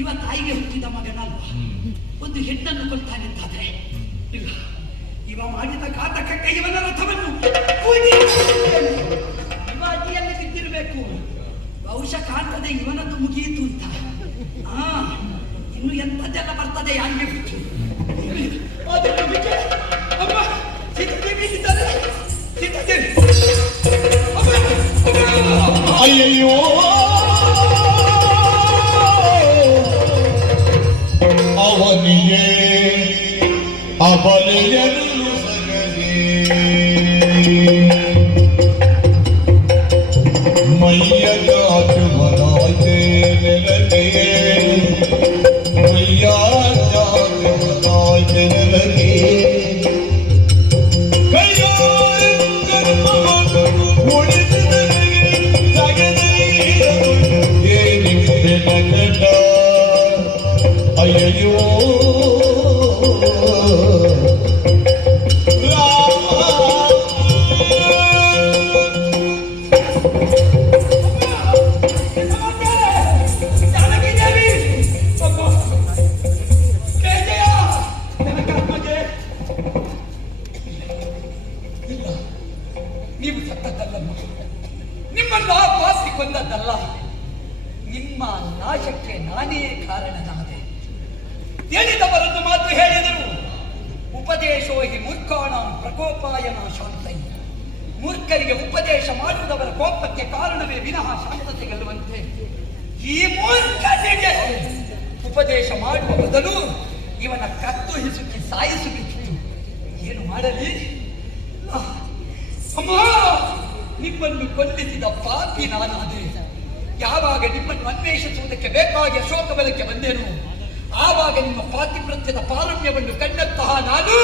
ಇವ ತಾಯಿಗೆ ಹುಟ್ಟಿದ ಮಗನಲ್ವಾ, ಒಂದು ಹೆಣ್ಣನ್ನು ಕೊಲ್ತಾನೆಂತಾದ್ರೆ ಇಲ್ಲ, ಇವ ಮಾಡಿದ ಘಾತಕಕ್ಕೆ ಇವನ ರಥವನ್ನು ಇವ ಅಡಿಯಲ್ಲಿ ಬಿದ್ದಿರಬೇಕು. ಬಹುಶಃ ಕಾಣ್ತದೆ ಇವನದ್ದು ಮುಗಿಯಿತು ಅಂತ. ಇನ್ನು ಎಂಥದ್ದೆಲ್ಲ ಬರ್ತದೆ ಯಾರಿಗೆ ಬಿಟ್ಟು. ಅಯ್ಯಯ್ಯೋ ಅವನಿಗೆ ಅಬಲೆಯನ್ನು ಸಗದೆ ಮೈಯ ಜಾತುವನಾಯ್ತೆ ನೆಲಗೆ ಮೈಯ ಜಾತುವನಾಯ್ತೆ ನೆಲಗೆ ಅಯ್ಯೋ ನೀವು ಸತ್ತದ್ದಲ್ಲ, ನಿಮ್ಮನ್ನು ಆ ಪಾಪಿ ಕೊಂದದ್ದಲ್ಲ. ನಿಮ್ಮ ನಾಶಕ್ಕೆ ನಾನೇ ಕಾರಣನಾದೆ. ಹೇಳಿದವರನ್ನು ಮಾತು ಹೇಳಿದರು. ಉಪದೇಶೋ ಹಿ ಮೂರ್ಖಾಣಾಂ ಪ್ರಕೋಪಾಯನ ಶಾಂತೈ. ಮೂರ್ಖರಿಗೆ ಉಪದೇಶ ಮಾಡುವುದವರ ಕೋಪಕ್ಕೆ ಕಾರಣವೇ ವಿನಃ ಶಾಂತತೆ ಗೆಲ್ಲುವಂತೆ. ಈ ಮೂರ್ಖನಿಗೆ ಉಪದೇಶ ಮಾಡುವ ಬದಲು ಇವನ ಕತ್ತು ಹಿಸುಕಿ ಸಾಯಿಸಬೇಕಿತ್ತು. ಏನು ಮಾಡಲಿ? ಅಮ್ಮ, ನಿಮ್ಮನ್ನು ಕೊಲ್ಲಿಸಿದ ಪಾಪಿ ನಾನಾದೆ. ಯಾವಾಗ ನಿಮ್ಮನ್ನು ಅನ್ವೇಷಿಸುವುದಕ್ಕೆ ಬೇಕಾಗಿ ಅಶೋಕ ಬಲಕ್ಕೆ ಬಂದೆನು, ಆವಾಗ ನಿಮ್ಮ ಪಾತಿವ್ರತ್ಯದ ಪಾರಮ್ಯವನ್ನು ಕಂಡಂತಹ ನಾನು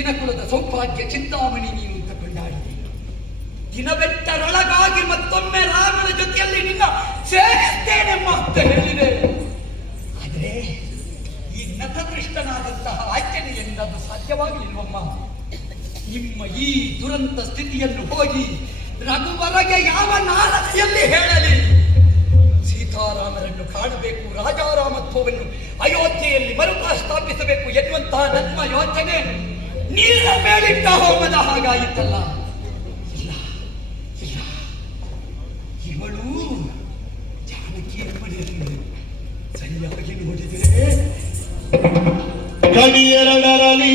ಇನಕುಲದ ಸೌಭಾಗ್ಯ ಚಿಂತಾಮಣಿ ನೀನು ಅಂತ ಕೊಂಡಾಡಿದೆ. ದಿನವೆಟ್ಟರೊಳಗಾಗಿ ಮತ್ತೊಮ್ಮೆ ರಾಮನ ಜೊತೆಯಲ್ಲಿ ನಿನ್ನ ಸೇರಿಸ್ತೇನೆಮ್ಮ ಅಂತ ಹೇಳಿದೆ. ಆದರೆ ಈ ನತದೃಷ್ಟನಾದಂತಹ ಆಜ್ಞೆಯಿಂದ ಅದು ಸಾಧ್ಯವಾಗಲಿಲ್ವಮ್ಮ. ನಿಮ್ಮ ಈ ದುರಂತ ಸ್ಥಿತಿಯನ್ನು ಹೋಗಿ ರಘುವರಗೆ ಯಾವ ನಾರದಿಯಲ್ಲಿ ಹೇಳಲಿ? ಸೀತಾರಾಮರನ್ನು ಕಾಣಬೇಕು, ರಾಜಾರಾಮತ್ವವನ್ನು ಅಯೋಧ್ಯೆಯಲ್ಲಿ ಮರುಸ್ಥಾಪಿಸಬೇಕು ಎನ್ನುವಂತಹ ನನ್ನ ಯೋಚನೆ ನೀರ ಮೇಲಿಟ್ಟ ಹೋಮದ ಹಾಗಾಯಿತಲ್ಲ. ಇಲ್ಲ ಇಲ್ಲ, ಇವಳು ಜಾನಕಿ ಮನೆಯಲ್ಲಿ ಸರಿಯಾಗಿ ನೋಡಿದರೆ ಕಡಿಯರಡರಲಿ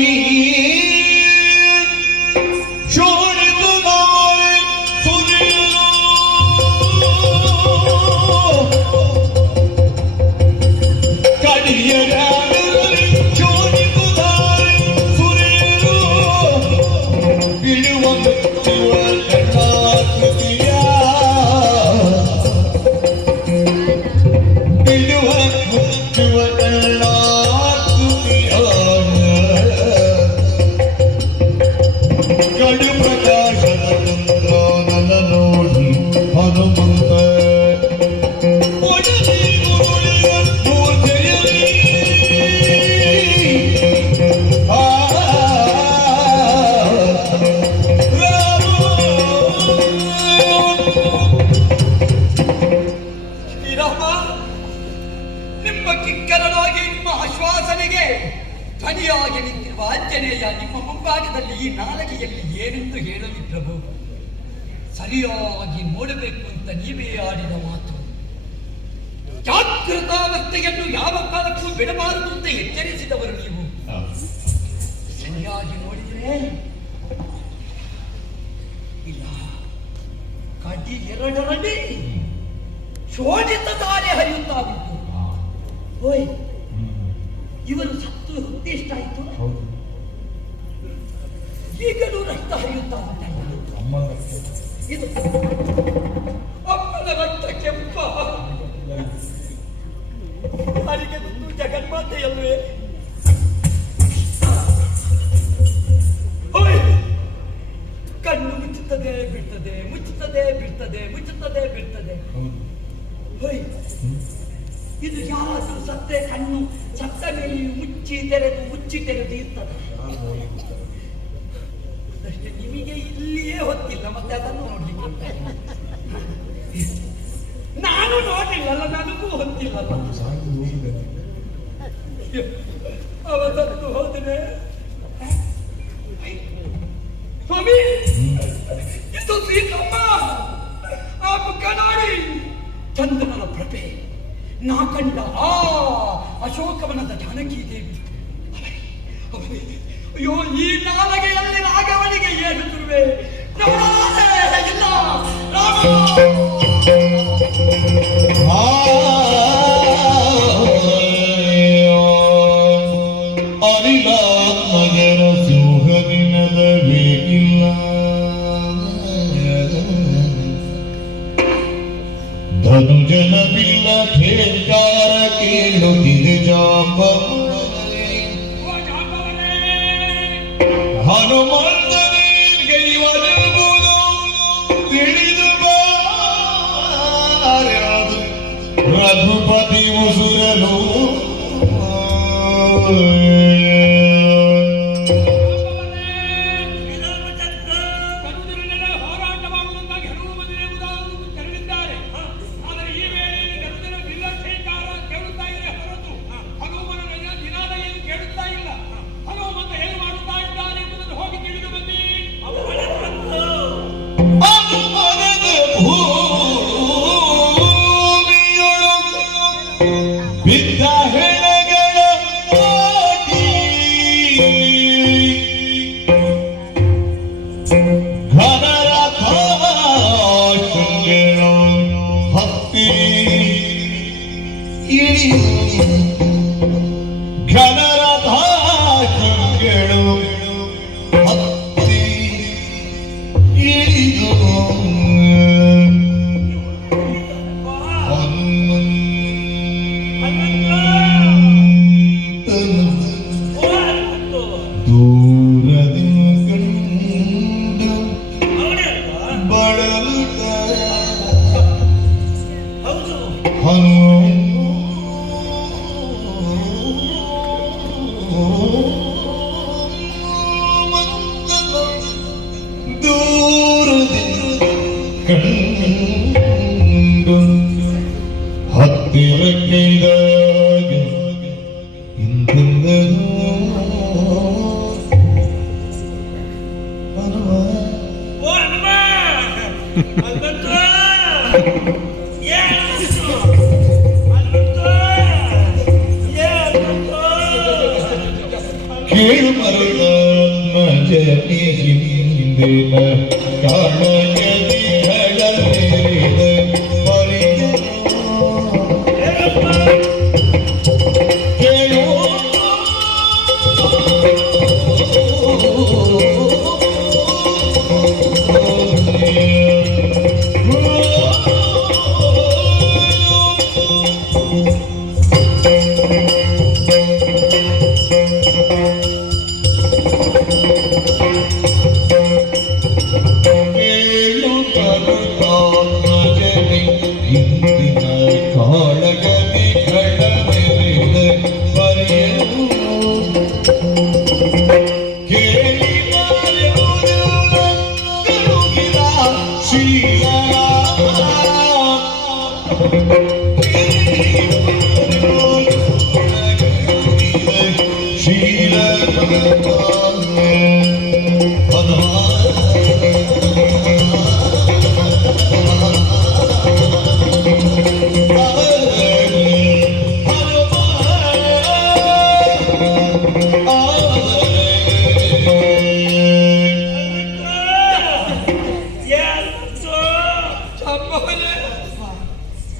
ಧ್ವನಿಯಾಗಿ ನಿಂತಿರುವ ಆಂಜನೇಯ ನಿಮ್ಮ ಮುಂಭಾಗದಲ್ಲಿ ಈ ನಾಲಗೆಯಲ್ಲಿ ಏನೆಂದು ಹೇಳಲಿ ಪ್ರಭು? ಸರಿಯಾಗಿ ನೋಡಬೇಕು ಅಂತ ನೀವೇ ಆಡಿದ ಮಾತು. ಜಾಗೃತಾವಸ್ಥೆಯನ್ನು ಯಾವ ಕಾಲಕ್ಕೂ ಬಿಡಬಾರದು ಅಂತ ಎಚ್ಚರಿಸಿದವರು ನೀವು. ಸರಿಯಾಗಿ ನೋಡಿದರೆ ಇಲ್ಲ, ಕಡಿ ಎರಡರಲ್ಲಿ ಶೋಣಿತ ದಾರಿ ಹರಿಯುತ್ತಾ ಉಂಟು. ಓಯ್, ಇವರು ಸತ್ತು ಉದ್ದೇಶ ಆಯಿತು. ಈಗಲೂ ರಕ್ತ ಹರಿಯುತ್ತಾ ಉಂಟಲ್ಲ. ಇದು ಅಮ್ಮನ ರಕ್ತ ಕೆಂಪ. ಯಾರಿಗೆ ಗೊತ್ತು ಜಗನ್ಮಾತೆಯಲ್ವೇ? ಕಣ್ಣು ಮುಚ್ಚುತ್ತದೆ ಬಿಡ್ತದೆ, ಮುಚ್ಚುತ್ತದೆ ಬಿಡ್ತದೆ, ಮುಚ್ಚುತ್ತದೆ ಬಿಡ್ತದೆ. ಇದು ಯಾರಾದ್ರೂ ಸತ್ತೇ ಕಣ್ಣು ಸತ್ತ ಮೇಲೆ ಮುಚ್ಚಿ ತೆರೆದು ಇರ್ತದೆ. ಅಷ್ಟೇ, ನಿಮಗೆ ಇಲ್ಲಿಯೇ ಹೊತ್ತಿಲ್ಲ, ಮತ್ತೆ ಅದನ್ನು ನೋಡ್ಲಿಕ್ಕೆ ನಾನು ನೋಡ್ಲಿಲ್ಲಲ್ಲ, ನನಗೂ ಹೊತ್ತಿಲ್ಲಲ್ಲ. ಅವತ್ತು ಹೋದ್ರೆ ಸ್ವಾಮಿ, ಇದು ಸೀತಮ್ಮ ಆ ಮುಖ ನೋಡಿ ಚಂದ್ರನ ಪ್ರಭೆ ನಾ ಕಂಡ ಆ ಅಶೋಕವನದ ಜಾನಕಿ ದೇವಿ. ಅಯ್ಯೋ, ಈ ನಾಲಗೆಯಲ್ಲಿ ರಾಘವನಿಗೆ ಏನು ತುರುವೆ? ಇಲ್ಲ ಅರಿಲ ಮಗನ ಸಿಂಹ ದಿನದ ವೇಗಿ ಘನರಥ ಶೃಂಗೇಣ ಹತ್ತಿ ಇಳಿದು ಘನರಥ ಶೃಂಗೇಣ ಹತ್ತಿ ಇಳಿದು ಹತ್ತಿರಕ್ಕಿದಾಗ ಇಂದೆಂದನೂ ಕೇಳು ಮರಳ ಜನಿ ಹಿಂದಿನ ಕಾಣಗದಿ ಗಳಮೇರಿದ ಕೇಳು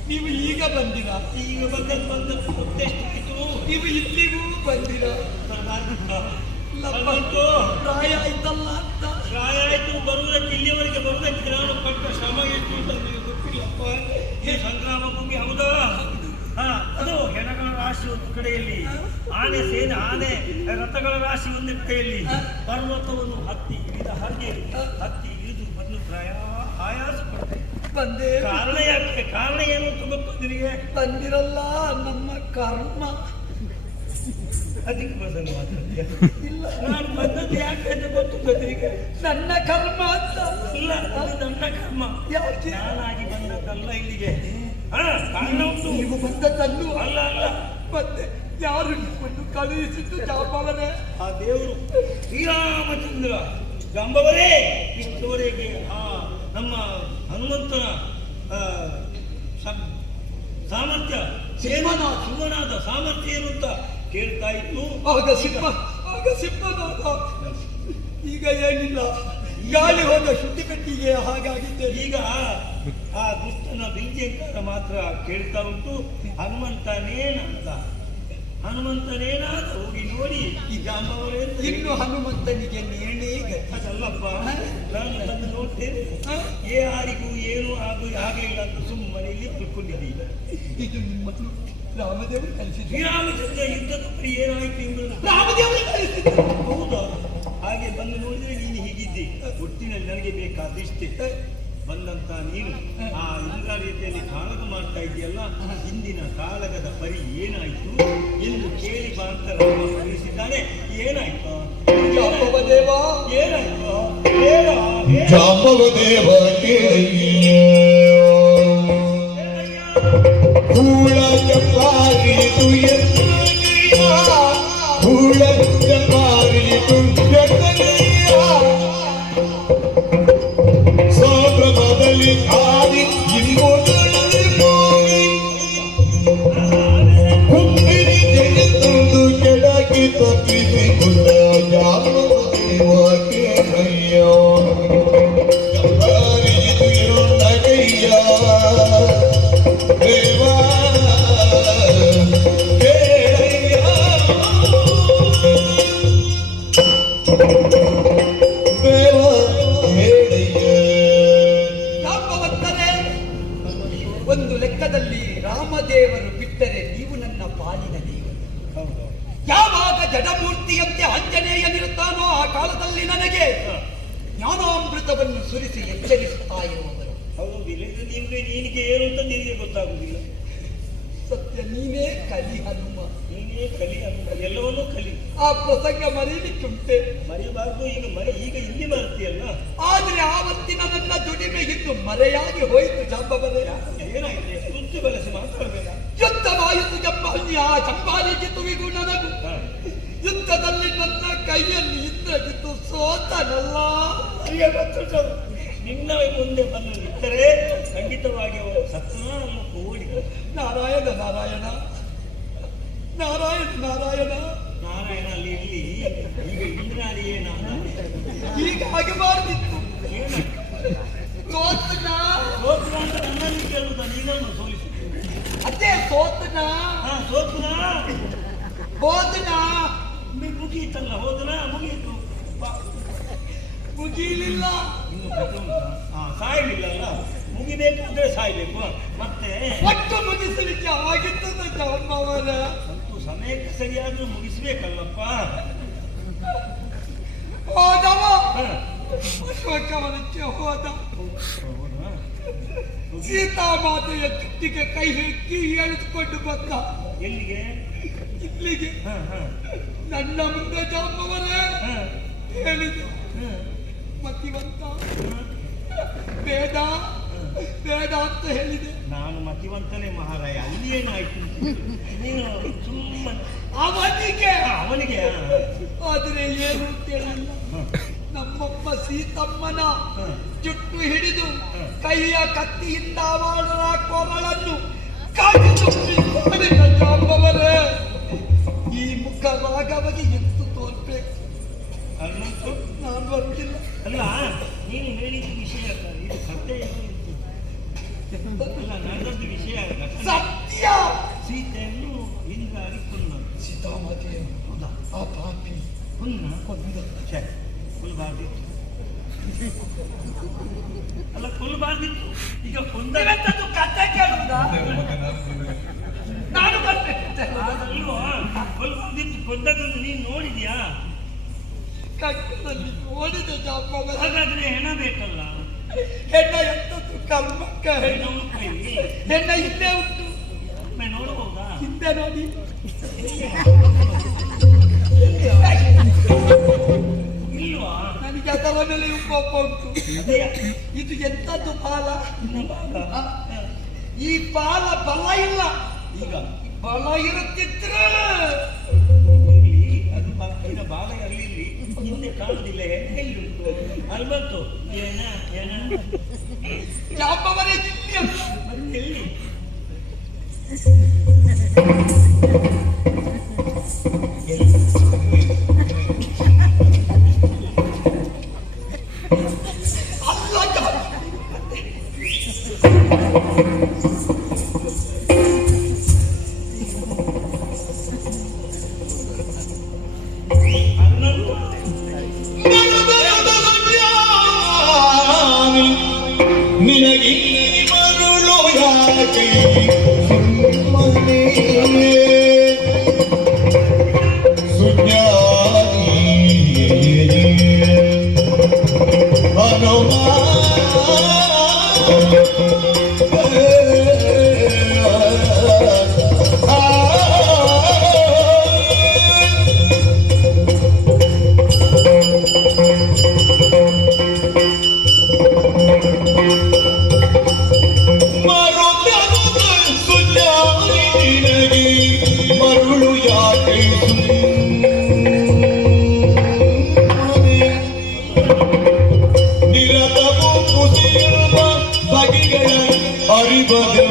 ನೀವು ಈಗ ಬಂದಿರ ಈಗ ಬಂದೆಷ್ಟಾಯ್ತು ನೀವು ಇಲ್ಲಿಗೂ ಬಂದಿರ ಪ್ರಾಯ ಆಯ್ತಲ್ಲ ಅಂತ ಪ್ರಾಯ ಆಯ್ತು ಬರುವುದಕ್ಕೆ ಇಲ್ಲಿವರೆಗೆ ಬರುವುದಕ್ಕೆ ನಾನು ಪಟ್ಟ ಶ್ರಮ ಎಷ್ಟು ಅಂತ ನನಗೆ ಗೊತ್ತಿಲ್ಲಪ್ಪ. ಈ ಸಂಗ್ರಾಮ ಭೂಮಿ ಹೌದಾ? ಅದು ಹೆಣಗಳ ರಾಶಿ ಒಂದು ಕಡೆಯಲ್ಲಿ, ಆನೆ ಸೇನೆ ಆನೆ ರಥಗಳ ರಾಶಿ ಒಂದು ಕಡೆಯಲ್ಲಿ, ಪರ್ವತವನ್ನು ಹತ್ತಿ ಇಳಿದ ಹಾಗೆ ಹತ್ತಿ ಇಳಿದು ಬಂದು ಆಯಾಸ ಪಡ್ತೇನೆ. ಬಂದೆ ಕಾರಣ ಯಾಕೆ? ಕಾರಣ ಏನು ಅಂತ ಗೊತ್ತು ನಿನಗೆ? ಬಂದಿರಲ್ಲ ನಮ್ಮ ಕರ್ಮ. ಅದಕ್ಕೆ ಬದಲು ಮಾತಾಡ್ತೀಯ? ಇಲ್ಲ, ನಾನು ಬಂದದ್ದು ಯಾಕೆ ಅಂತ ಗೊತ್ತು ನಿನಗೆ? ನನ್ನ ಕರ್ಮ ಅಂತ. ಇಲ್ಲ, ಅದು ನನ್ನ ಕರ್ಮ. ಯಾಕೆ? ನಾನಾಗಿ ಬಂದದ್ದಲ್ಲ ಇಲ್ಲಿಗೆ. ಕಾರಣ ಉಂಟು. ನೀವು ಬಂದದ್ದನ್ನು ಅಲ್ಲ ಅಲ್ಲ, ಮತ್ತೆ ಯಾರು ನಿಮ್ಮನ್ನು ಕಳುಹಿಸಿದ್ದು? ಜಾಂಬವರೇ, ಆ ದೇವರು ಶ್ರೀರಾಮಚಂದ್ರ ಜಾಂಬವರೇ ಇಷ್ಟವರೆಗೆ ನಮ್ಮ ಹನುಮಂತನ ಸಾಮರ್ಥ್ಯ ಶಿವನಾದ ಸಾಮರ್ಥ್ಯ ಏನು ಅಂತ ಕೇಳ್ತಾ ಇತ್ತು. ಆಗ ಸಿಂಹನಾದ. ಈಗ ಏನಿಲ್ಲ, ಗಾಳಿ ಹೋದ ಶುದ್ಧಿ ಪೆಟ್ಟಿಗೆ ಹಾಗಾಗಿದ್ದೆ. ಈಗ ಆ ದುಷ್ಟನ ಬಿಂಜಂಕಾರ ಮಾತ್ರ ಕೇಳ್ತಾ ಉಂಟು, ಹನುಮಂತನೇನಾದ ಹೋಗಿ ನೋಡಿ ಈ ಜಾಂಬವರೇ. ಇನ್ನು ಹನುಮಂತನಿಗೆ ನೇಣೇ ಗತಿ. ಅದಲ್ಲಪ್ಪ, ನಾನು ತಂದು ನೋಡ್ತೇನೆ. ಯಾರಿಗೂ ಏನು ಆಗಲಿಲ್ಲ ಅಂತ ಸುಮ್ಮನೆ ಇಲ್ಲಿ ತಿಳ್ಕೊಂಡಿದ್ದೀಗ. ಇದು ನಿಮ್ಮನ್ನು ರಾಮದೇವರು ಕಲಿಸಿದ್ರು. ಶ್ರೀರಾಮಚಂದ್ರ ಯುದ್ಧದ ಪರಿ ಏನಾಯ್ತು ಎಂಬುದು ರಾಮದೇವರು ಕಲಿಸಿದ್ರು. ಹೌದಾ? ಹಾಗೆ ಬಂದು ನೋಡಿದ್ರೆ ನೀನು ಹೀಗಿದ್ದೆ. ಒಟ್ಟಿನಲ್ಲಿ ನನಗೆ ಬೇಕಾದಿಷ್ಟೇ. ಬಂದಂತ ನೀನು ಆ ಇಂದ್ರ ರೀತಿಯಲ್ಲಿ ಕಾಳಗ ಮಾಡ್ತಾ ಇದೆಯಲ್ಲ, ಹಿಂದಿನ ಕಾಳಗದ ಪರಿ ಏನಾಯ್ತು ಎಂದು ಕೇಳಿ ಬಾ ಅಂತ ರಾಮ ಕಳಿಸಿದ್ದಾನೆ. ಏನಾಯ್ತು? ಜಾಂಬವದೇವ ಏನಾಯ್ತು? ಜಾಂಬವದೇವ ಹೂಳ ಚಪಾರಿತು ಹೂಳ ಚಪಾರಿತು ಸಂಭ್ರಮದಲ್ಲಿ ಆದಿ ಕುಂಬಿರಿ ತೆಗೆದು ಕೆಡಕಿ ತಪ್ಪಿಸಿಕೊಂಡ ಜಾಂಬವದೇವ ಕೇಳಯ್ಯ. ರಾಮದೇವರು ಬಿಟ್ಟರೆ ನೀವು ನನ್ನ ಪಾಲಿನ ದೇವರು. ಹೌದು. ಯಾವಾಗ ಜಡಮೂರ್ತಿಯಂತೆ ಆಂಜನೇಯನಿರುತ್ತಾನೋ ಆ ಕಾಲದಲ್ಲಿ ನನಗೆ ಜ್ಞಾನಾಮೃತವನ್ನು ಸುರಿಸಿ ಎಚ್ಚರಿಸುತ್ತಾ ಇರುವವರು. ಹೌದು, ಇಲ್ಲದ್ರೆ ನಿನಗೆ ಏನು ಅಂತ ನಿನಗೆ ಗೊತ್ತಾಗುದಿಲ್ಲ. ಸತ್ಯ, ನೀನೇ ಕಲಿ ಹನುಮ, ನೀನೇ ಕಲಿ ಹನುಮ, ಎಲ್ಲವನ್ನೂ ಕಲಿ. ಆ ಪ್ರಸಂಗ ಮರೀಲಿಕ್ಕುಂಟೆ. ಮರಿಬಾರ್ದು. ಈಗ ಇಲ್ಲಿ ಬರ್ತೀಯಲ್ಲ. ಆದ್ರೆ ಆವತ್ತಿನ ನನ್ನ ದುಡಿಮೆ ಇನ್ನು ಮರೆಯಾಗಿ ಹೋಯಿತು. ಜಾಂಬವರೇ, ಏನಾಗಿದೆ? ಬುದ್ಧಿ ಬಳಸಿ ಮಾತಾಡ್ಬೇಡ. ಯುದ್ಧವಾಯಿತು ಜಂಬಾಲಿ. ಆ ಜಂಬಾಲಿ ಜಿತುವಿಗೂ ನನಗೂ ಯುದ್ಧದಲ್ಲಿ ನನ್ನ ಕೈಯಲ್ಲಿ ಇದ್ದದ್ದು ಸೋತನಲ್ಲ. ಈಗ ಗೊತ್ತುಂಟು, ನಿನ್ನ ಮುಂದೆ ಬಂದು ನಿಂತರೆ ಖಂಡಿತವಾಗಿ ಅವರು ಸತ್ನ ಓಡಿ. ನಾರಾಯಣ ನಾರಾಯಣ ನಾರಾಯಣ ನಾರಾಯಣ ನಾರಾಯಣ ಅಲ್ಲಿ ಇಲ್ಲಿ. ಈಗ ಇಂದ್ರಾಣಿಯೇ ನಾನು. ಈಗ ಆಗಬಾರ್ದಿತ್ತು. ಸೋತನ ಸೋತ್ರ ಅಂತ ನನ್ನಲ್ಲಿ ಕೇಳುವುದ? ನೀನನ್ನು ಸೋಲಿಸಿ. ಅದೇ ಸೋತನ. ಸೋತನ ಹೋದನ. ಮುಗಿಯಿತಲ್ಲ. ಹೋದನ ಮುಗಿಯಿತು. ಮುಗಿಲಿಲ್ಲ. ಇನ್ನು ಕಥೆ ಉಂಟಾ? ಸಾಯಲಿಲ್ಲಲ್ಲ. ಮುಗಿಬೇಕಾದ್ರೆ ಸಾಯ್ಬೇಕು. ಮತ್ತೆ ಒಟ್ಟು ಮುಗಿಸಲಿಕ್ಕೆ ಆಗಿದ್ದದ ಜಾಂಬವರ. ಸ್ವಲ್ಪ ಸಮಯಕ್ಕೆ ಸರಿಯಾದ್ರೂ ಮುಗಿಸ್ಬೇಕಲ್ಲಪ್ಪ. ಹೋದವ ಅಶೋಕವನಕ್ಕೆ ಹೋದ. ಸೀತಾಮಾತೆಯ ತುಟ್ಟಿಗೆ ಕೈ ಹೆಕ್ಕಿ ಎಳೆದುಕೊಂಡು ಬಂದ. ಎಲ್ಲಿಗೆ? ಇಲ್ಲಿಗೆ. ನನ್ನ ಮುಂದೆ ಜಾಂಬವರೇ ಹೇಳಿದೆ, ಮತಿವಂತ ಬೇಡ ಬೇಡ ಅಂತ ಹೇಳಿದೆ. ನಾನು ಮತಿವಂತನೇ ಮಹಾರಾಯ. ಅಲ್ಲಿ ಏನಾಯ್ತು? ನೀನು ಸುಮ್ಮನೆ ಅವನಿಗೆ ಅವನಿಗೆ. ಆದರೆ ಏನು ಕೇಳಿಲ್ಲ. ನಮ್ಮಮ್ಮ ಸೀತಮ್ಮನ ಜುಟ್ಟು ಹಿಡಿದು ಕೈಯ ಕತ್ತಿಯಿಂದ ಅವಳ ಕೊರಳನ್ನು ಕಡಿದು ಬಿಸಾಡಿದ ಜಾಂಬವರೇ. ಈ ಮುಖ ರಾಘವಗೆ ಎಷ್ಟು ತೋರ್ಬೇಕು? ಅಲ್ಲಂತೂ ನಾನು ಬರುವುದಿಲ್ಲ. ಅಲ್ಲ, ನೀನು ಹೇಳಿದ ವಿಷಯ ಇದು ಕಥೆ ಅಲ್ಲ, ನಡೆದದ್ದು ವಿಷಯ. ಸತ್ಯ. ಸೀತೆಯನ್ನು ಇಂದ್ರ ಕೊಂದ. ಸೀತಾಮಾತೆಯನ್ನು. ಹೌದಾ? ಆ ಪಾಪಿ ಕೊಂದ. ಕೊಲ್ಬಾರ್ದಿತ್ತು. ಅಲ್ಲ, ಕೊಲ್ಬಾರ್ದಿತ್ತು. ಈಗ ಕೊಂದದ್ದು ಕಥೆ ಕೇಳುವುದಾ? ನಾನು ಅಲ್ವಾ? ಕೊಲ್ಬಾರ್ದಿತ್ತು. ಕೊಂದದ್ದನ್ನು ನೀನು ನೋಡಿದ್ಯಾ? ಕಣ್ಣಲ್ಲಿ ನೋಡಿದ ಜಾಂಬವರ. ಹಾಗಾದ್ರೆ ಹೆಣ ಬೇಕಲ್ಲ. ಹೆಣ್ಣ ಎಂತದ್ದು ಕರ್ಮಕ್ಕ. ಹೆಣ್ಣು ಕೈ ಹೆಣ್ಣ ಹಿಂದೆ ಉಂಟು. ಒಮ್ಮೆ ನೋಡಬಹುದಾ? ಹಿಂದೆ ನೋಡಿ. ಇಲ್ವಾ? ನನಗೆ ಅದರ ಮೇಲೆ ಕೋಪ ಉಂಟು. ಇದು ಎಂತದ್ದು ಬಾಲ? ಈ ಬಾಲ ಬಲ ಇಲ್ಲ. ಈಗ ಬಲ ಇರುತ್ತಿದ್ರೆ ಅದು ಈಗ ಬಾಲ ಅಲ್ಲಿ ಹಿಂದೆ ಕಾಣುದಿಲ್ಲ. ಎಲ್ಲಿ ಉಂಟು? ಅಲ್ಲಿ ಬಂತು. ಏನ ಏನ ಜಾಂಬವರೇ ಇಲ್ಲಿ ಎಲ್ಲಿ? ಅಲ್ಲ ನಿನಗೆ ಮರುಳು ಯಾಕೆ ಸುಮ್ಮನೆ ಸುಜ್ಞಾನಿ ಹನುಮ ಮರುಳು ಯಾಕೆ ನಿರತವು ಕುಸಿಯುವ ಬಗೆಗಳ ಅರಿಬದು.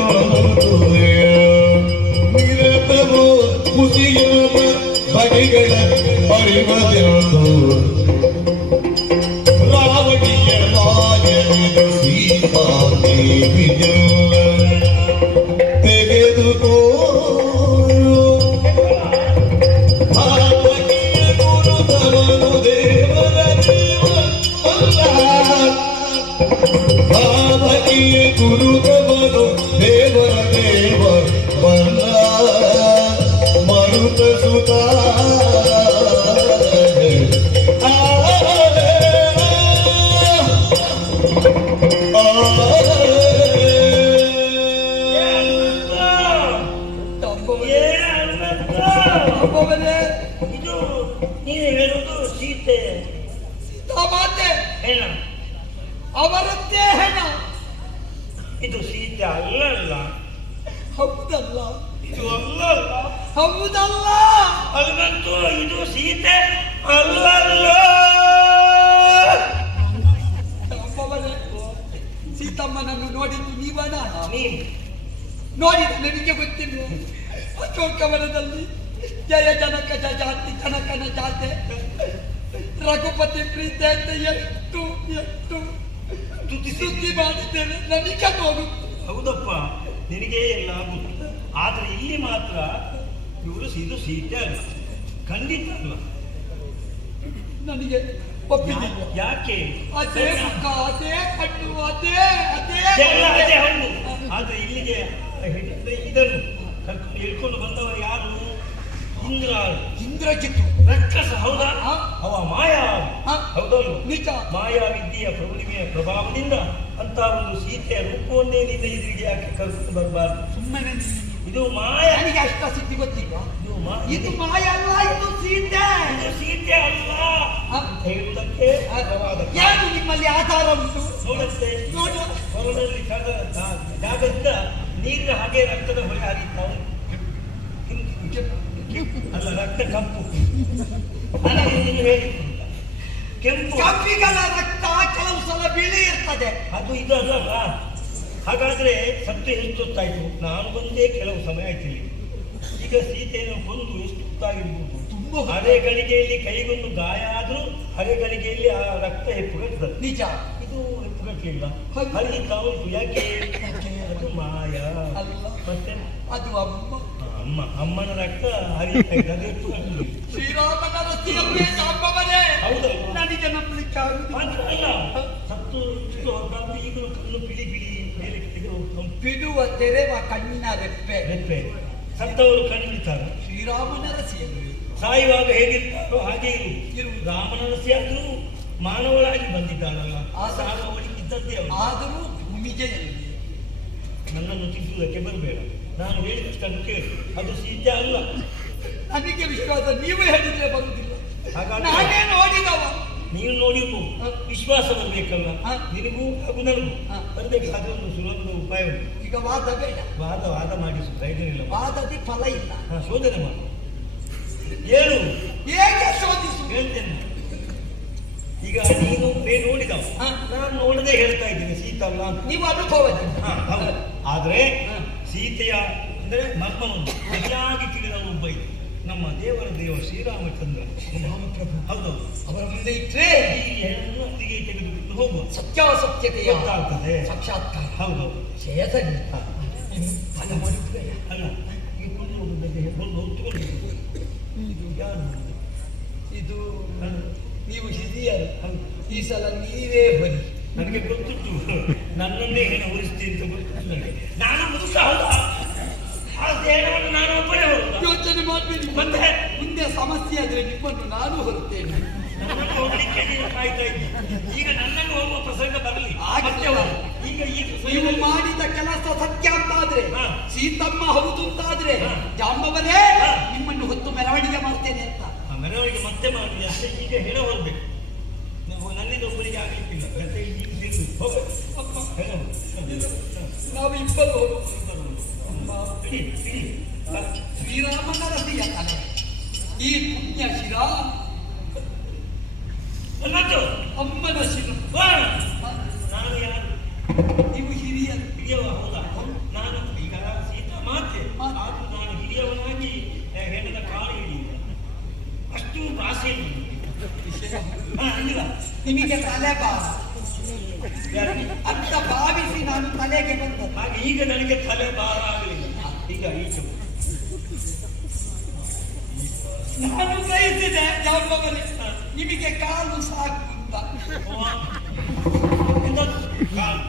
ನಿರತವು ಕುಸಿಯುವ ಬಗೆಗಳ ಅರಿಬದು. ರಾವಣಿಯ ರಾಜನಿದ ಸೀತಾದೇವಿಯ ತೆಗೆದುಕೋ. ಗುರುದವನು ದೇವರ ದೇವ ಬರುತ್ತಾ ಅಪ್ಪವರೇ, ಇದು ನೀನು ಹೇಳುದು ಸೀತೆ ಸೀತಾಮಾತೆ ಹೆಣ, ಅವರದ್ದೇ ಹೆಣ. ಇದು ಸೀತೆ ಅಲ್ಲಲ್ಲ, ಹೌದಲ್ಲ, ಇದು ಅಲ್ಲಲ್ಲ, ಹೌದಲ್ಲ. ಅಲ್ಲಂತೂ ಇದು ಸೀತೆ ಅಲ್ಲಲ್ಲ. ಅಪ್ಪವರೇ, ಸೀತಮ್ಮನನ್ನು ನೋಡಿದ್ದು ನೀವನ? ನೀನು ನೋಡಿದ ನನಗೆ ಗೊತ್ತಿಲ್ಲ. ಅಶೋಕವನದಲ್ಲಿ ಜಯ ಜನಕ ಜಾತಿ ಜನಕನ ಜಾತೆ ರಘುಪತಿ ಪ್ರೀತಿ ಅಂತ ಎಷ್ಟು ಎಷ್ಟು ಸುದ್ದಿ ಮಾಡಿದ್ದೇನೆ. ನನಗೆ ಹೋಗುತ್ತೆ. ಹೌದಪ್ಪ, ನಿನಗೆ ಎಲ್ಲ ಗೊತ್ತು. ಆದ್ರೆ ಇಲ್ಲಿ ಮಾತ್ರ ಇವರು ಇದು ಸೀತೆ ಅಲ್ಲ, ಖಂಡಿತ ಅಲ್ಲ. ನನಗೆ ಒಪ್ಪಿಲ್ಲ. ಯಾಕೆ? ಅದೇ ಮುಖ, ಅದೇ ಕಣ್ಣು, ಅದೇ ಅದೇ ಎಲ್ಲ ಅದೇ ಹೌದು. ಆದ್ರೆ ಇಲ್ಲಿಗೆ ಇದನ್ನು ಹೇಳ್ಕೊಂಡು ಬಂದವ ಯಾರು? ಇಂದ್ರ, ಇಂದ್ರಜಿತ್ತು ರಕ್ಕಸ. ಹೌದಾ? ಅವ ಮಾಯಾ. ಹೌದಲ್ವ? ನಿಜ. ಮಾಯಾ ವಿದ್ಯೆಯ ಪ್ರಭುನಿಮೆಯ ಪ್ರಭಾವದಿಂದ ಅಂತ ಒಂದು ಸೀತೆಯ ರೂಪವನ್ನೇ ನಿನ್ನ ಎದುರಿಗೆ ಯಾಕೆ ಕರೆದುಕೊಂಡು ಬರಬಾರ್ದು? ಸುಮ್ಮನೆ ಇದು ಮಾಯಾ. ನನಗೆ ಅಷ್ಟ ಸಿದ್ಧಿ ಗೊತ್ತಿಲ್ಲ. ಇದು ಇದು ಮಾಯ ಅಲ್ಲ, ಇದು ಸೀತೆ. ಇದು ಸೀತೆ ಅಲ್ಲ ಅಂತ ಹೇಳುವುದಕ್ಕೆ ಯಾರು ನಿಮ್ಮಲ್ಲಿ ಆಧಾರ ಉಂಟು? ನೋಡುತ್ತೆ. ನೋಡು. ಹೊರದಲ್ಲಿ ಜಾಗದಿಂದ ನೀರಿನ ಹಾಗೆ ರಕ್ತದ ಹೊಳೆ ಹರಿಯುತ್ತಾ ಉಂಟು. ಅಲ್ಲ, ರಕ್ತ ಕಪ್ಪು. ಅಲ್ಲ, ನೀನು ಹೇಳಿದ್ದು ಕೆಂಪು. ಕಬ್ಬಿಗಳ ರಕ್ತ ಕೆಲವು ಸಲ ಬಿಳಿ ಇರ್ತದೆ. ಅದು ಇದು ಅದಲ್ಲ. ಹಾಗಾದ್ರೆ ಸತ್ತು ಎಷ್ಟು ಹೊತ್ತಾಯ್ತು? ನಾನು ಬಂದೇ ಕೆಲವು ಸಮಯ ಆಯ್ತು ಇಲ್ಲಿ. ಈಗ ಸೀತೆಯನ್ನು ಕೊಂದು ಎಷ್ಟು ಹೊತ್ತಾಗಿರ್ಬೋದು? ತುಂಬಾ ಅರೆ ಗಳಿಗೆಯಲ್ಲಿ ಕೈಗೊಂದು ಗಾಯ ಆದ್ರೂ ಅರೆ ಗಳಿಗೆಯಲ್ಲಿ ಆ ರಕ್ತ ಹೆಪ್ಪುಗಟ್ಟುತ್ತದೆ. ನಿಜ. ಇದು ಹೆಪ್ಪುಗಟ್ಟಲಿಲ್ಲ, ಹೌದು. ಹರಿತಾ ಉಂಟು. ಯಾಕೆ? ಅದು ಮಾಯ. ಅಲ್ಲ, ಮತ್ತೆ ಅದು ಅಮ್ಮ. ಅಮ್ಮ, ಅಮ್ಮನ ರಕ್ತ ಹರಿತಾ ಇದೆ, ಅದು ಹೆಪ್ಪುಗಟ್ಟಲಿಲ್ಲ. ಶ್ರೀರಾಮನ ರಸಿಯಮ್ಮೇ ಜಾಂಬವನೇ. ಹೌದಲ್ವಾ? ನನಗೆ ನಂಬಲಿಕ್ಕೆ ಆಗುದಿಲ್ಲ. ಮಾತ್ರ ಅಲ್ಲ, ಸತ್ತು ಇಷ್ಟು ಹೊತ್ತಾದ್ರೂ ಈಗಲೂ ಕಣ್ಣು ಬಿಳಿ ಬಿಳಿ ಮೇಲೆ ತೆಗೆದು ಬಿಡುವ ತೆರೆವ ಕಣ್ಣಿನ ರೆಪ್ಪೆ. ರೆಪ್ಪೆ. ಸತ್ತವರು ಕಣ್ಣಿರ್ತಾರೆ. ಶ್ರೀರಾಮನ ರಸಿಯಮ್ಮೇ. ಸಾಯುವಾಗ ಹೇಗಿರ್ತಾರೋ ಹಾಗೆ ಇರು. ರಾಮನ ರಸಿ ಆದ್ರೂ ಮಾನವರಾಗಿ ಬಂದಿದ್ದಾನಲ್ಲ, ಆ ಸಾವು ಅವನಿಗೆ ಇದ್ದದ್ದೇ ಅವನು. ಆದರೂ ಭೂಮಿಗೆ ಎಲ್ಲಿ? ನನ್ನನ್ನು ತಿದ್ದುವುದಕ್ಕೆ ಬರಬೇಡ. ನಾನು ಹೇಳಿದಷ್ಟನ್ನು ಕೇಳಿ. ಅದು ಸೀತೆ ಅಲ್ಲ. ನನಗೆ ವಿಶ್ವಾಸ. ನೀವು ಹೇಳಿದ್ರೆ ಬರುವುದಿಲ್ಲ. ಹಾಗಾದ್ರೆ ನಾನೇ ನೋಡಿದವ. ನೀನು ನೋಡಿರ್ಬೋದು. ವಿಶ್ವಾಸ ಬರಬೇಕಲ್ಲ, ಹ. ನಿನಗೂ ಹಾಗೂ ನನಗೂ ಹ. ಬರಬೇಕಾದ್ರೆ ಒಂದು ಸುಲಭದ ಉಪಾಯ ಉಂಟು. ಈಗ ವಾದ ಬೇಡ. ವಾದ ಮಾಡಿಸು, ಪ್ರಯೋಜನ ಇಲ್ಲ. ವಾದದಿ ಫಲ ಇಲ್ಲ. ಶೋಧನೆ ಮಾಡು. ಏನು ಹೇಗೆ ಶೋಧಿಸು? ಹೇಳ್ತೇನೆ. ಈಗ ನೀನು ನೋಡಿದವ, ಹ. ನಾನು ನೋಡದೆ ಹೇಳ್ತಾ ಇದ್ದೀನಿ ಸೀತೆ ಅಲ್ಲ ಅಂತ. ನೀವು ಅನುಭವದ. ಹೌದು. ಆದ್ರೆ ಹ. ಸೀತೆಯ ಅಂದ್ರೆ ಮರ್ಮವನ್ನು ಸರಿಯಾಗಿ ತಿಳಿದವ ಒಬ್ಬ ಇದೆ, ನಮ್ಮ ದೇವರ ದೇವ ಶ್ರೀರಾಮಚಂದ್ರ. ಹೌದೌದು. ಅವರ ಮುಂದೆ ಇಟ್ರೆ ಈ ಹೆಣ್ಣನ್ನು ಅಲ್ಲಿಗೆ ತೆಗೆದುಬಿಟ್ಟು ಹೋಗುವ ಸತ್ಯಾಸತ್ಯತೆಯ ಗೊತ್ತಾಗ್ತದೆ. ಸಾಕ್ಷಾತ್ಕಾರ. ಹೌದೌದು. ಶ್ರೇಯಸರಿ. ಫಲ ಮಾಡಿದ್ರೆ ಅಲ್ಲ, ಈ ಕೊಂಡು ಹೋಗುತ್ತದೆ ಒಂದು ಹೊತ್ತುಕೊಂಡು ಇದು ಯಾರು? ಇದು ಹ. ನೀವು ಹಿರಿಯರು. ಹೌದು. ಈ ಸಲ ನೀವೇ ಬನ್ನಿ. ನನಗೆ ಗೊತ್ತಿತ್ತು ನನ್ನನ್ನೇ ಹೆಣ ಉಳಿಸ್ತಿ ಅಂತ ಗೊತ್ತಿತ್ತು ನನಗೆ. ನಾನು ಮುದುಕ ಹೌದಾ? ಆ ದೇಹವನ್ನು ನಾನು ಒಬ್ಬನೇ ಹೋಗುದಾ? ಯೋಚನೆ ಮಾಡಬೇಡಿ. ಮತ್ತೆ ಮುಂದೆ ಸಮಸ್ಯೆ ಆದ್ರೆ ನಿಮ್ಮನ್ನು ನಾನು ಹೊರುತ್ತೇನೆ. ನನ್ನನ್ನು ಹೋಗ್ಲಿಕ್ಕೆ ನೀನು ಕಾಯ್ತಾ ಇದ್ದಿ. ಈಗ ನನ್ನನ್ನು ಹೋಗುವ ಪ್ರಸಂಗ ಬರಲಿ. ಆಗಲಿ. ಈಗ ಈ ನೀವು ಮಾಡಿದ ಕೆಲಸ ಸತ್ಯ ಅಂತಾದ್ರೆ, ಹ. ಸೀತಮ್ಮ ಹೌದು ಅಂತಾದ್ರೆ, ಹ. ಜಾಂಬವನೇ ಹ. ನಿಮ್ಮನ್ನು ಹೊತ್ತು ಮೆರವಣಿಗೆ ಮಾಡ್ತೇನೆ ಅಂತ. ಆ ಮೆರವಣಿಗೆ ಮತ್ತೆ ಮಾಡಿದೆ ಅಷ್ಟೇ. ಈಗ ಹೆಣ ಹೊರಬೇಕು. ನನ್ನಿಂದ ಒಬ್ಬರಿಗೆ ಆಗ್ಲಿಕ್ಕಿಲ್ಲ. ಮತ್ತೆ ಈಗ ಸೇರು. ಹೋಗು. ಹೆಣ ಹೊರಡು. ನಾವು ಇಬ್ಬರು ಹೋಗುವ. ಇಡಿ, ಇಡಿ. ಶ್ರೀರಾಮನ ರಸಿಯ ಕಲೆ ಈ ಪುಣ್ಯ ಶಿರ ನನ್ನದು ಅಮ್ಮನ ಶಿರ. ವಾ! ನಾನು ಯಾರು? ನೀವು ಹಿರಿಯರು. ಹಿರಿಯವ ಹೌದಾ? ನಾನು ಈಗ ಸೀತಾ ಮಾತೆ. ಹ. ಆದ್ರೂ ನಾನು ಹಿರಿಯವನಾಗಿ ಹೆಣ್ಣದ ಕಾಲು ಹಿಡಿಯುವ ಅಷ್ಟು ಭಾಷೆ ಅಲ್ಲಿಲ್ಲ. ನಿಮಗೆ ತಲೆ ಬಾರ ಯಾರಿಗೆ? ಅಂತ ಭಾವಿಸಿ ನಾನು ತಲೆಗೆ ಬಂದ. ಹಾಗೆ ಈಗ ನನಗೆ ತಲೆ ಭಾರ ಆಗಲಿಲ್ಲ. ಈಗ ಈಚೆ ನಾನು ಬಯಸಿದೆ ಜಾಂಬವನೇ, ನಿಮಗೆ ಕಾಲು ಸಾಕು ಅಂತ. ಕಾಲು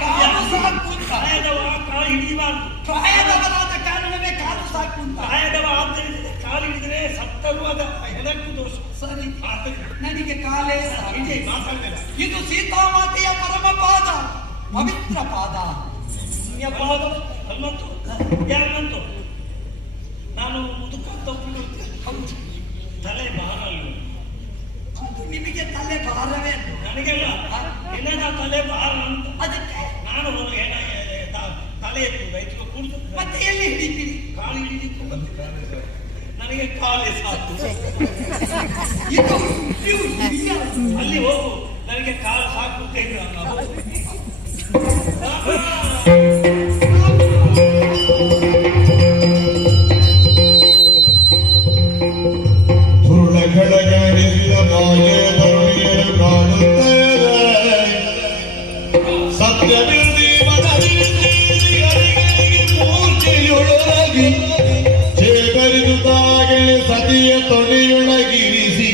ಕಾಲು ಸಾಕು ಅಂತ. ಪ್ರಾಯದವ ಕಾಲು ಹಿಡಿಯಬಾರ್ದು. ಪ್ರಾಯದವರಾದ ಕಾರಣವೇ ಹಾಗೆ ಮಾತಾಡ್ಬೇಡ. ಇದು ಸೀತಾಮಾತೆಯ ಪರಮ ಪಾದ, ಪವಿತ್ರ ಪಾದ. ಯಾವಾಗ ಹನುಮಂತು ಯಾರಂತು ನಾನು ಮುದುಕ ತಪ್ಪು ತಲೆ ಭಾರ ಅಲ್ಲ. ಅದು ನಿಮಗೆ ತಲೆ ಭಾರವೇ ಅದು. ನನಗೆಲ್ಲ ಏನೇನ ತಲೆ ಭಾರ ಅಂತ ಅದಕ್ಕೆ ನಾನು ಏನ ತಲೆ ಎತ್ತು ಕೂಡ್ತು ಮತ್ತೆ ಎಲ್ಲಿ ಹಿಡಿತೀರಿ? ಕಾಲು ಹಿಡಿದಿತ್ತು ನನಗೆ ಕಾಲೇ ಸಾಕು. ಇದು ನೀವು ಹಿರಿಯ. ಅಲ್ಲಿ ಹೋಗು, ನನಗೆ ಕಾಲು ಸಾಕು ಅಂತ ಹೇಳಿದ್ರು ಅಲ್ಲ. ಘಳಗಳಿಸಿದ ಮಾಯೆ ಭವ್ಯರು ಕಾಣುತ್ತೇವೆ. ಸತ್ಯವಿರುದಿ ಮನವಿರುದಿ ಅರಿಗಳಿಗೆ ಮೂರ್ಛೆಯೊಳಗಿ ಚೇತರಿದು ತಾಗೆ ಸತಿಯ ತೊಡೆಯೊಳಗಿರಿಸಿ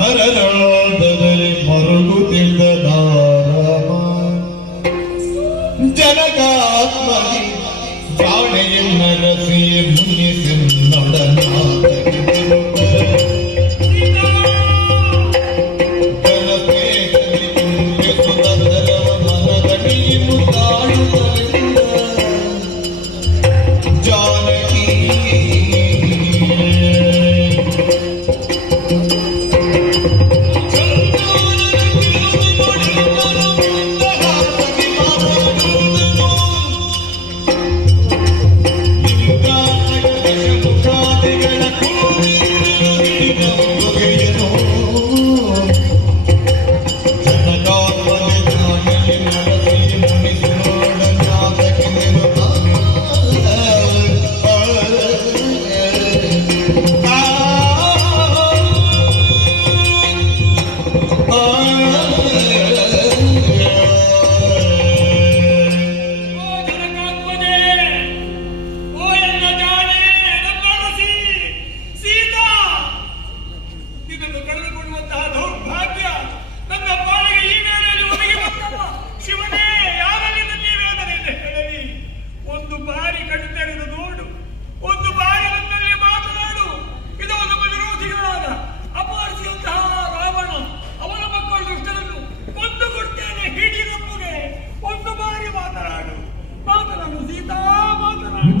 ನರನಾದದಲ್ಲಿ ಮರುಗುತ್ತಿದ್ದ ನಾರಾಮ ಜನಕಾತ್ಮನಿ ಪ್ರಾಣೆಯನ್ನ ರಸಿಯೇ ಮುನ್ನಿಸಿ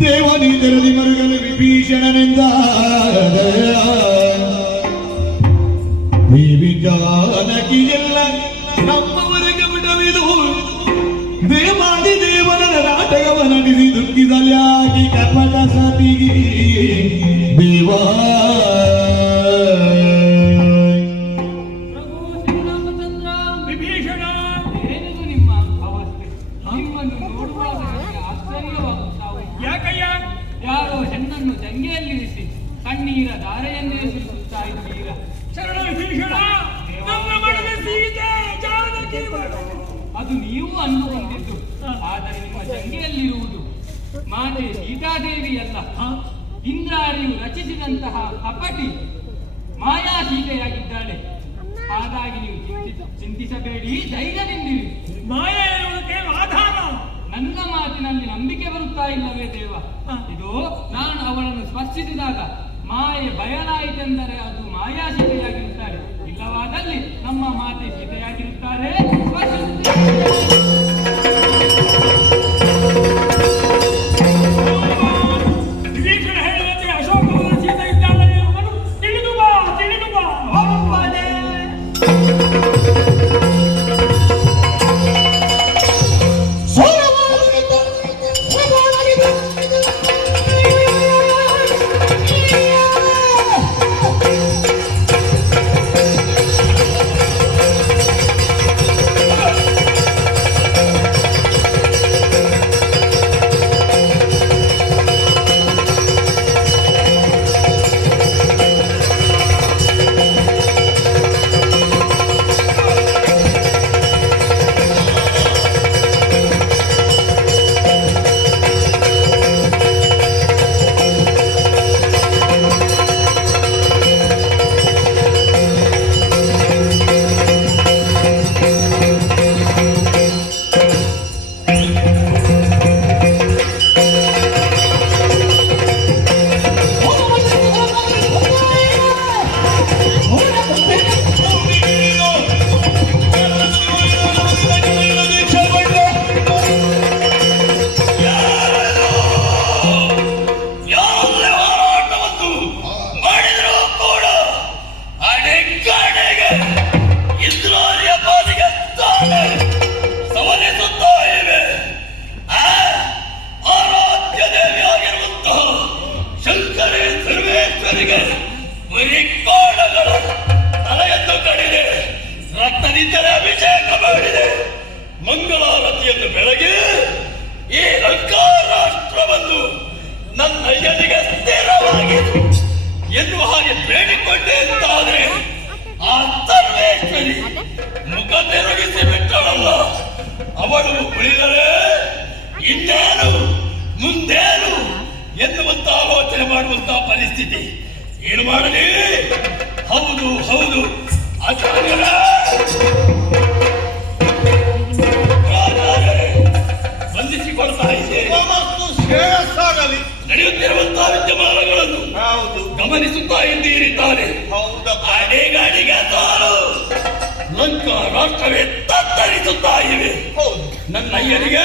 ದೇವನಿ ತೆರದಿ ಮರುಗಲು ವಿಭೀಷಣನಿಂದ ಜಾನಕಿಯೆಲ್ಲ ನಮ್ಮವರೆಗೆ ಬಿಡವಿದು ದೇವಾದಿ ದೇವರ ನಾಟಕವ ನಡೆಸಿ ದುಃಖಿಸಲ್ಯಾಗಿ ಕಪಟ ಸತಿಗೆ ದೇವಾ ಯಾರೋ ಹೆಣ್ಣನ್ನು ಜಂಗೆಯಲ್ಲಿರಿಸಿ ಕಣ್ಣೀರ ಧಾರೆಯನ್ನೇ ಸುರಿಸುತ್ತಾ ಇದ್ದೀರಾ? ಅದು ನೀವು ಅಂದುಕೊಂಡಿದ್ದು, ಆದರೆ ನಿಮ್ಮ ಜಂಗೆಯಲ್ಲಿರುವುದು ಮಾತೆ ಸೀತಾದೇವಿಯಲ್ಲ, ಇಂದ್ರಾರಿಯು ರಚಿಸಿದಂತಹ ಕಪಟಿ ಮಾಯಾ ಸೀತೆಯಾಗಿದ್ದಾಳೆ. ಹಾಗಾಗಿ ನೀವು ಚಿಂತಿಸಬೇಡಿ, ಧೈರ್ಯದಿಂದಿರಿ. ಮಾಯೆ ಎನ್ನುವುದಕ್ಕೆ ಆಧಾರ ನನ್ನ ಮಾತಿನಲ್ಲಿ ನಂಬಿಕೆ ಬರುತ್ತಾ ಇಲ್ಲವೇ ದೇವ? ಇದು ನಾನು ಅವಳನ್ನು ಸ್ಪರ್ಶಿಸಿದಾಗ ಮಾಯೆ ಬಯಲಾಯಿತೆಂದರೆ ಅದು ಮಾಯಾ ಸೀತೆಯಾಗಿರುತ್ತಾರೆ, ಇಲ್ಲವಾದಲ್ಲಿ ನಮ್ಮ ಮಾತೆ ಸೀತೆಯಾಗಿರುತ್ತಾರೆ. ವಿಭೀಷಣ ಹೇಳಿದಂತೆ ಅಶೋಕವನ ಸೀತೆ ಇದ್ದಾಳೆ ಎನ್ನುವುದನ್ನು ತಿಳಿದು ಬಾ, ತಿಳಿದು ಬಾ. ಹೋಗುತ್ತಾನೆ. ಈತನೇ ಅಭಿಷೇಕ ಮಾಡಿದೆ. ಮಂಗಳಾರತಿಯನ್ನು ಬೆಳಗ್ಗೆ ಈ ಲಂಕಾ ರಾಷ್ಟ್ರವನ್ನು ನನ್ನ ಅಯ್ಯನಿಗೆ ಸ್ಥಿರವಾಗಿತ್ತು ಎನ್ನುವ ಹಾಗೆ ಬೇಡಿಕೊಂಡೆ ಅಂತಾದ್ರೆ ಆ ಸರ್ವೇಶ್ವರಿ ಮುಖ ತಿರುಗಿಸಿ ಬಿಟ್ಟಳಲ್ಲ. ಅವಳು ಉಳಿದರೆ ಇನ್ನೇನು ಮುಂದೇನು ಎನ್ನುವಂತ ಆಲೋಚನೆ ಮಾಡುವಂತ ಪರಿಸ್ಥಿತಿ. ಏನು ಮಾಡಲಿ? ಹೌದು ಹೌದು ಆಚಾರ್ಯರ ಬಂಧಿಸಿಕೊಳ್ತಾ ಇದೆ. ಶ್ರೇಯಸ್ಸಾಗಲಿ. ನಡೆಯುತ್ತಿರುವಂತಹ ವಿದ್ಯಮಾನಗಳನ್ನು ಹೌದು ಗಮನಿಸುತ್ತಾ ಇದ್ದೀರಿ ತಾನೆ? ಹೌದಪ್ಪ. ಅಡೆಗಾಡಿಗೆ ತಾನು ಲಂಕಾ ರಾಷ್ಟ್ರವೇ ತತ್ತರಿಸುತ್ತಾ ಇವೆ. ಹೌದು. ನನ್ನ ಅಯ್ಯನಿಗೆ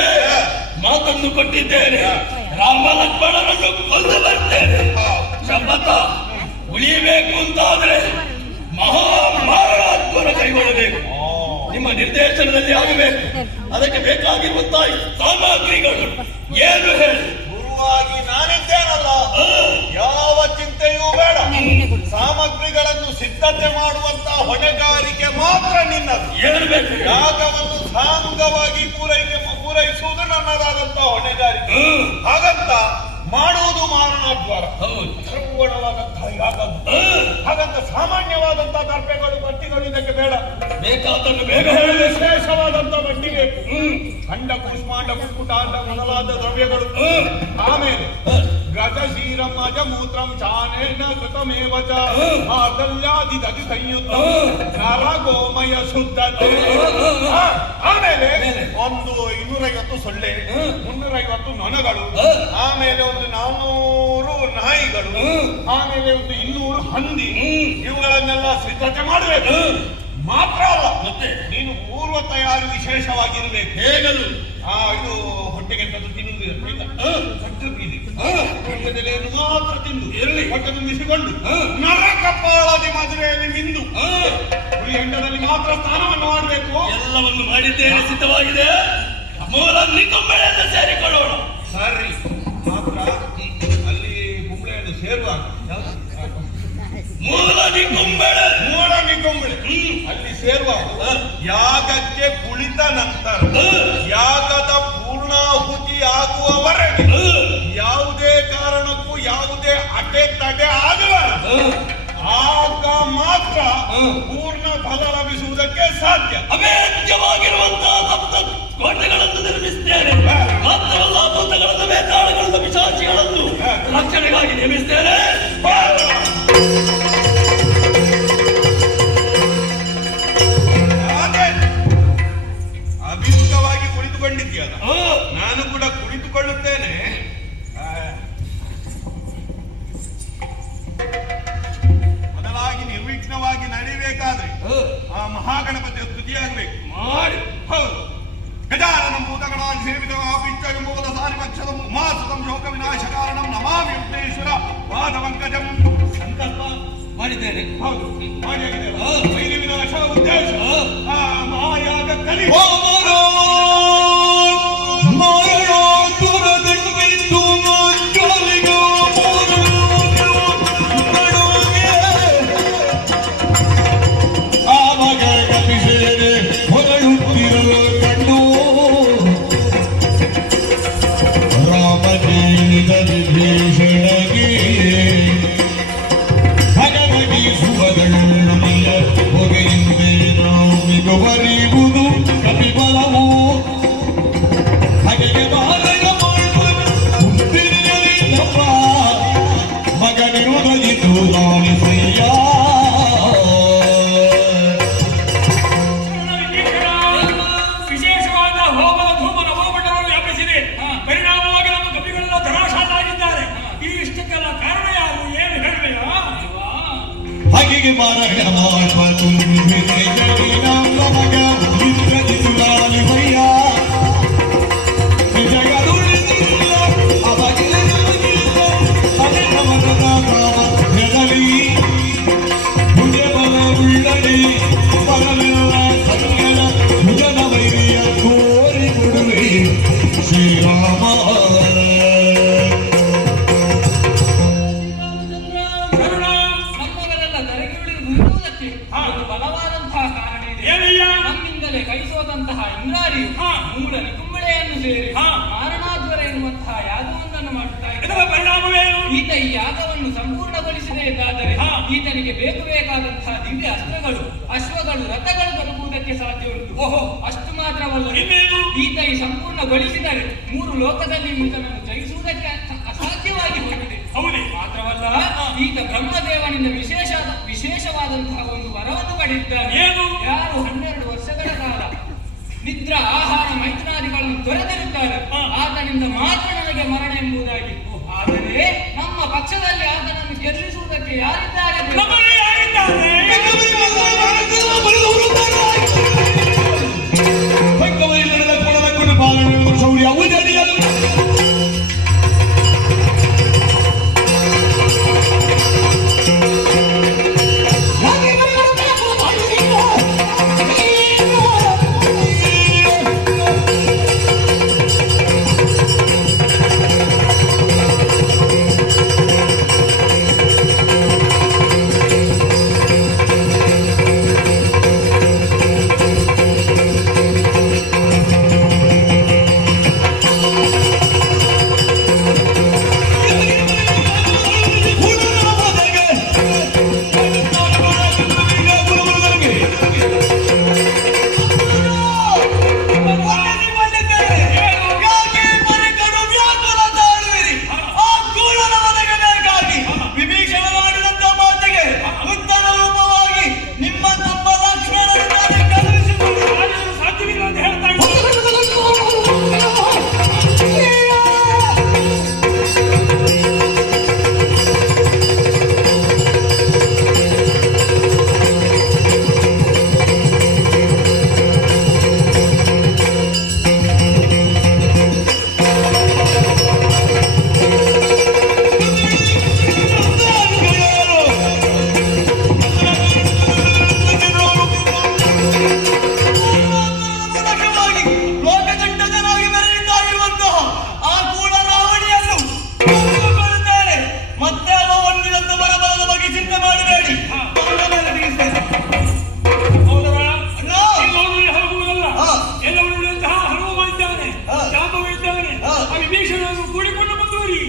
ಮಾತನ್ನು ಕೊಟ್ಟಿದ್ದೇನೆ, ರಾಮ ಲಕ್ಷ್ಮಣರನ್ನು ಕೊಂದು ಬರ್ತೇನೆ. ಶಪಥ ಉಳಿಯಬೇಕು ಅಂತಾದ್ರೆ ಮಹಾಮಾರಣಾತ್ಮನ ಕೈಗೊಳ್ಳಬೇಕು. ನಿಮ್ಮ ನಿರ್ದೇಶನದಲ್ಲಿ ಆಗಬೇಕು. ಅದಕ್ಕೆ ಬೇಕಾಗಿರುವಂತಹ ಸಾಮಗ್ರಿಗಳು ಏನು ಹೇಳಿ? ಗುರುವಾಗಿ ನಾನಿದ್ದೇನಲ್ಲ, ಯಾವ ಚಿಂತೆಯೂ ಬೇಡ. ಸಾಮಗ್ರಿಗಳನ್ನು ಸಿದ್ಧತೆ ಮಾಡುವಂತ ಹೊಣೆಗಾರಿಕೆ ಮಾತ್ರ ನಿನ್ನದು. ಏನು ಬೇಕು? ಯಾಗವನ್ನು ಸಾಂಗವಾಗಿ ಪೂರೈಸುವುದು ನನ್ನದಾದಂತಹ ಹೊಣೆಗಾರಿಕೆ. ಹಾಗಂತ ಮಾಡುವುದು ಮಾರಣಾದ್ವಾರ, ಸರ್ವಣವಾದಂತಹ ಯಾಗ. ಹಾಗಂತ ಸಾಮಾನ್ಯವಾದಂತಹ ದರ್ಪೆಗಳು ಬಟ್ಟಿಗಳು ಇದಕ್ಕೆ ಬೇಡ. ಬೇಕಾದನ್ನು ಬೇಗ ಹೇಳಿ. ವಿಶೇಷವಾದಂತಹ ಬಟ್ಟಿಗೆ ಖಂಡ ಕುಷ್ಮಾಂಡ ಕುಕ್ಕುಟಾಂಡ ಮೊದಲಾದ ದ್ರವ್ಯಗಳು. ಆಮೇಲೆ ಗಜಶೀರಂ ಅಜಮೂತ್ರಂ ಚಾನೇನ ಕೃತಮೇವ ಚ ಮಾತಲ್ಯಾದಿದಗಿ ಸಂಯುಕ್ತ ನರ ಗೋಮಯ ಶುದ್ಧತೆ. ಆಮೇಲೆ ಒಂದು 250 ಸೊಳ್ಳೆ, 350 ನೊಣಗಳು, ಆಮೇಲೆ ಒಂದು 400 ನಾಯಿಗಳು, ಆಮೇಲೆ ಒಂದು 200 ಹಂದಿ. ಇವುಗಳನ್ನೆಲ್ಲ ಸಿದ್ಧತೆ ಮಾಡಬೇಕು. ಮಾತ್ರ ಅಲ್ಲ, ಮತ್ತೆ ನೀನು ಪೂರ್ವ ತಯಾರಿ ವಿಶೇಷವಾಗಿರ್ಬೇಕು. ಹೇಗಲು? ಇದು ಹೊಟ್ಟೆಗೆ ಎಂತದ್ದು ತಿನ್ನುವುದಿಲ್ಲ. ಹೊಟ್ಟೆ ಬೀದಿ ಹೊಟ್ಟೆದೆಲೆಯನ್ನು ಮಾತ್ರ ತಿಂದು ಹೊಟ್ಟೆ ತುಂಬಿಸಿಕೊಂಡು ನರ ಕಪಾಳದಿ ಮದುವೆಯಲ್ಲಿ ಮಿಂದು ಹುಳಿ ಹೆಂಡದಲ್ಲಿ ಮಾತ್ರ ಸ್ನಾನವನ್ನು ಮಾಡಬೇಕು. ಎಲ್ಲವನ್ನು ಮಾಡಿದ್ದೇನೆ, ಸಿದ್ಧವಾಗಿದೆ. ಮೂಲ ನಿಕುಂಬಳೆಯನ್ನು ಸೇರಿಕೊಳ್ಳೋಣ. ಸರಿ, ಮಾತ್ರ ಅಲ್ಲಿ ಕುಂಬಳೆಯನ್ನು ಸೇರುವಾಗ ಮೂಲ ನಿಕುಂಬಳೆ ಅಲ್ಲಿ ಸೇರುವಾಗ ಯಾಗಕ್ಕೆ ಕುಳಿತ ನಂತರ ಯಾಗದ ಪೂರ್ಣಾಹುತಿ ಆಗುವವರೆಗೆ ಯಾವುದೇ ಕಾರಣಕ್ಕೂ ಯಾವುದೇ ಅಡೆತಡೆ ಆಗಬಾರದು. ಆಗ ಮಾತ್ರ ಪೂರ್ಣ ಫಲ ಲಭಿಸುವುದಕ್ಕೆ ಸಾಧ್ಯ. ಅವೇದ್ಯವಾಗಿರುವಂತಹ ಸಪ್ತ ಕೋಟೆಗಳನ್ನು ನಿರ್ಮಿಸ್ತೇನೆ. ಮಾತ್ರವಲ್ಲ, ಭೂತಗಳನ್ನು, ಬೇತಾಳಗಳನ್ನು, ಪಿಶಾಚಿಗಳನ್ನು ರಕ್ಷಣೆಗಾಗಿ ನೇಮಿಸ್ತೇನೆ. ಅಭಿಮುಖವಾಗಿ ಕುಳಿತುಕೊಂಡಿದ್ಯಲ್ಲ, ನಾನು ಕೂಡ ಕುಳಿತುಕೊಳ್ಳುತ್ತೇನೆ. ಮೊದಲಾಗಿ ನಿರ್ವಿಘ್ನವಾಗಿ ನಡೀಬೇಕಾದ್ರೆ ಆ ಮಹಾಗಣಪತಿಯ ಸ್ತುತಿಯಾಗಬೇಕು. ಮಾಡಿ. ಹೌದು. ಗಜಾನನ ಭೂತಗಣಾದಿ ಸೇವಿತ ಪಿಂಚಗಂಬೋದ ಸಾರಿಪಕ್ಷದ ಮಾಸುತಂ ಶೋಕ ವಿನಾಶ ಕಾರಣಂ ನಮಾಮಿ ವಿಘ್ನೇಶ್ವರ ಪಾದಪಂಕಜಂ. ಸಂಕಲ್ಪ ಮಾಡಿದ್ದೇನೆ. ಹೌದು, ಮಾಡಿಯಾಗಿದೆ. ವೈರಿ ವಿನಾಶ ಉದ್ದೇಶ ಮಹಾಯಾಗ ಕಲಿ. ವಿಶೇಷವಾದ ಹೋಮದ ಧೂಮ ನವೋಮಂಡಲವನ್ನು ವ್ಯಾಪಿಸಿದೆ. ಪರಿಣಾಮವಾಗಿ ನಮ್ಮ ಕವಿಗಳೆಲ್ಲ ಧರಾಶಾಲಾಗಿದ್ದಾರೆ. ಈ ಇಷ್ಟಕ್ಕೆಲ್ಲ ಕಾರಣ ಯಾರು? ಏನು ಹೇಳಬೇಡ. ಹಾಗೆ ಮಾರಾಟ ಮಾಡ್ಬಾರ್ದು. ನಮ್ಮವರೆಲ್ಲ ದರೆಗುರುಳಿಗೆ ಮುಗಿಯುವುದಕ್ಕೆ ಒಂದು ಬಲವಾದಂತಹ ಕಾರಣ ಇದೆ. ಏನಯ್ಯ? ಜಯಿಸೋದಂತಹ ಇಂದ್ರಾರಿಯು ಮೂಲ ನಿಕುಂಬಳೆಯನ್ನು ಸೇರಿ ಮಾರಣಾಧ್ವರ ಎನ್ನುವಂತಹ ಯಾಗವೊಂದನ್ನು ಮಾಡುತ್ತಾ ಇದರ ಇದ್ದ ಪರಿಣಾಮವೇನು? ಈತ ಈ ಯಾಗವನ್ನು ಸಂಪೂರ್ಣಗೊಳಿಸಿದೆ ಎಂದಾದರೆ ಈತನಿಗೆ ಬೇಕಾದಂತಹ ದಿವ್ಯ ಅಸ್ತ್ರಗಳು, ಅಶ್ವಗಳು, ರಥಗಳು ದೊರಕುವುದಕ್ಕೆ ಸಾಧ್ಯ ಉಂಟು. ಓಹೋ, ಅಷ್ಟು ಮಾತ್ರವಲ್ಲ, ಇನ್ನೇನು? ಈತ ಈ ಸಂಪೂರ್ಣಗೊಳಿಸಿದರೆ 3 ಲೋಕದಲ್ಲಿ ಈತನನ್ನು ಜಯಿಸುವುದಕ್ಕೆ ಅಸಾಧ್ಯವಾಗಿ ಹೋಗಿದೆ. ಹೌದೇ? ಮಾತ್ರವಲ್ಲ, ಈತ ಬ್ರಹ್ಮದೇವನಿಂದ ವಿಶೇಷವಾದಂತಹ ಒಂದು ವರವನ್ನು ಪಡೆದಿದ್ದಾನೆ. ಏನು? ಯಾರು 12 ವರ್ಷಗಳ ಕಾಲ ನಿದ್ರಾ, ಆಹಾರ, ಮೈಥುನಾದಿಗಳನ್ನು ತೊರೆದಿರುತ್ತಾರೆ, ಆತನಿಂದ ಮಾತ್ರ ನನಗೆ ಮರಣ ಎಂಬುದಾಗಿ. ಆದರೆ ನಮ್ಮ ಪಕ್ಷದಲ್ಲಿ ಆತನನ್ನು ಗೆಲ್ಲಿಸುವುದಕ್ಕೆ ಯಾರಿದ್ದಾರೆ? ನಮ್ಮಲ್ಲಿ ಯಾರಿದ್ದಾರೆ? ಬೆಂಕವಲ್ಲಿ ನಡೆದ ಕೊಡಲಕ್ಕೂ ಬಾಲಗಳನ್ನು ಶೌರ್ಯ ಉದಡಿಯಲು ಸಾಧ್ಯವಿಲ್ಲ ಅಂತ ಹೇಳ್ತಾ ಇದ್ದಾರೆ. ಲೋಕದಂಡಕನಾಗಿ ಮೆರೆಯುತ್ತಾ ಇರುವಂತಹ ಆ ಕೂಡ ರಾವಣಿಯನ್ನು ಕೊಂದುಕೊಳ್ಳುತ್ತೇನೆ. ಮತ್ತೆ ಅವನ್ನು ಬರಬರದ ಬಗ್ಗೆ ಚಿಂತೆ ಮಾಡಬೇಡಿ. ಹೌದಲ್ಲ? ಅಣ್ಣ! ಈಗ ಅವನಲ್ಲಿ ಹೋಗುವುದಲ್ಲ. ಹಾ. ಎಲ್ಲವನ್ನೂ ಉಳಿದಂತಹ ಹನುಮ ಇದ್ದಾನೆ, ಹಾ. ಜಾಂಬವ ಇದ್ದಾನೆ. ಹಾ. ಆ ವಿಭೀಷಣನನ್ನು ಕೂಡಿಕೊಂಡು ಮುಂದುವರಿ.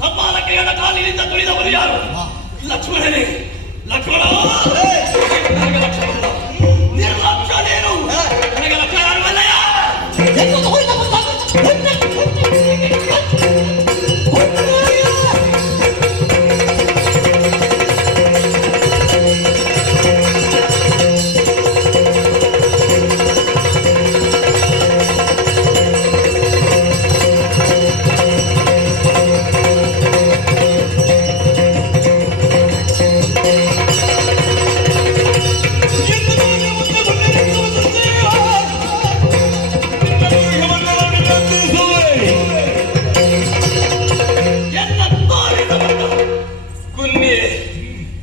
ಕಪಾಲಕ್ಕೆ ಎಡ ಕಾಲಿನಿಂದ ತುಳಿದವರು ಯಾರು? ಲಕ್ಷ್ಮಣನೇ. ಲಕ್ಷ್ಮಣ ನಿರ್ಲಕ್ಷ್ಯ ನೀನು. ನನಗೆ ಲಕ್ಷ್ಯ ಯಾರುವಲ್ಲಯ್ಯ.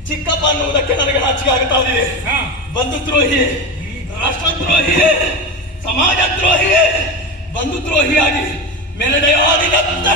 ಚಿಕ್ಕಪ್ಪ ಅನ್ನುವುದಕ್ಕೆ ನನಗೆ ನಾಚಿಕೆ ಆಗುತ್ತಾ ಇದೆ. ಬಂಧುದ್ರೋಹಿ, ರಾಷ್ಟ್ರದ್ರೋಹಿ, ಸಮಾಜದ್ರೋಹಿ, ಬಂಧುದ್ರೋಹಿಯಾಗಿ ಮೆರೆಡೆಯಾದಿಗತ್ತ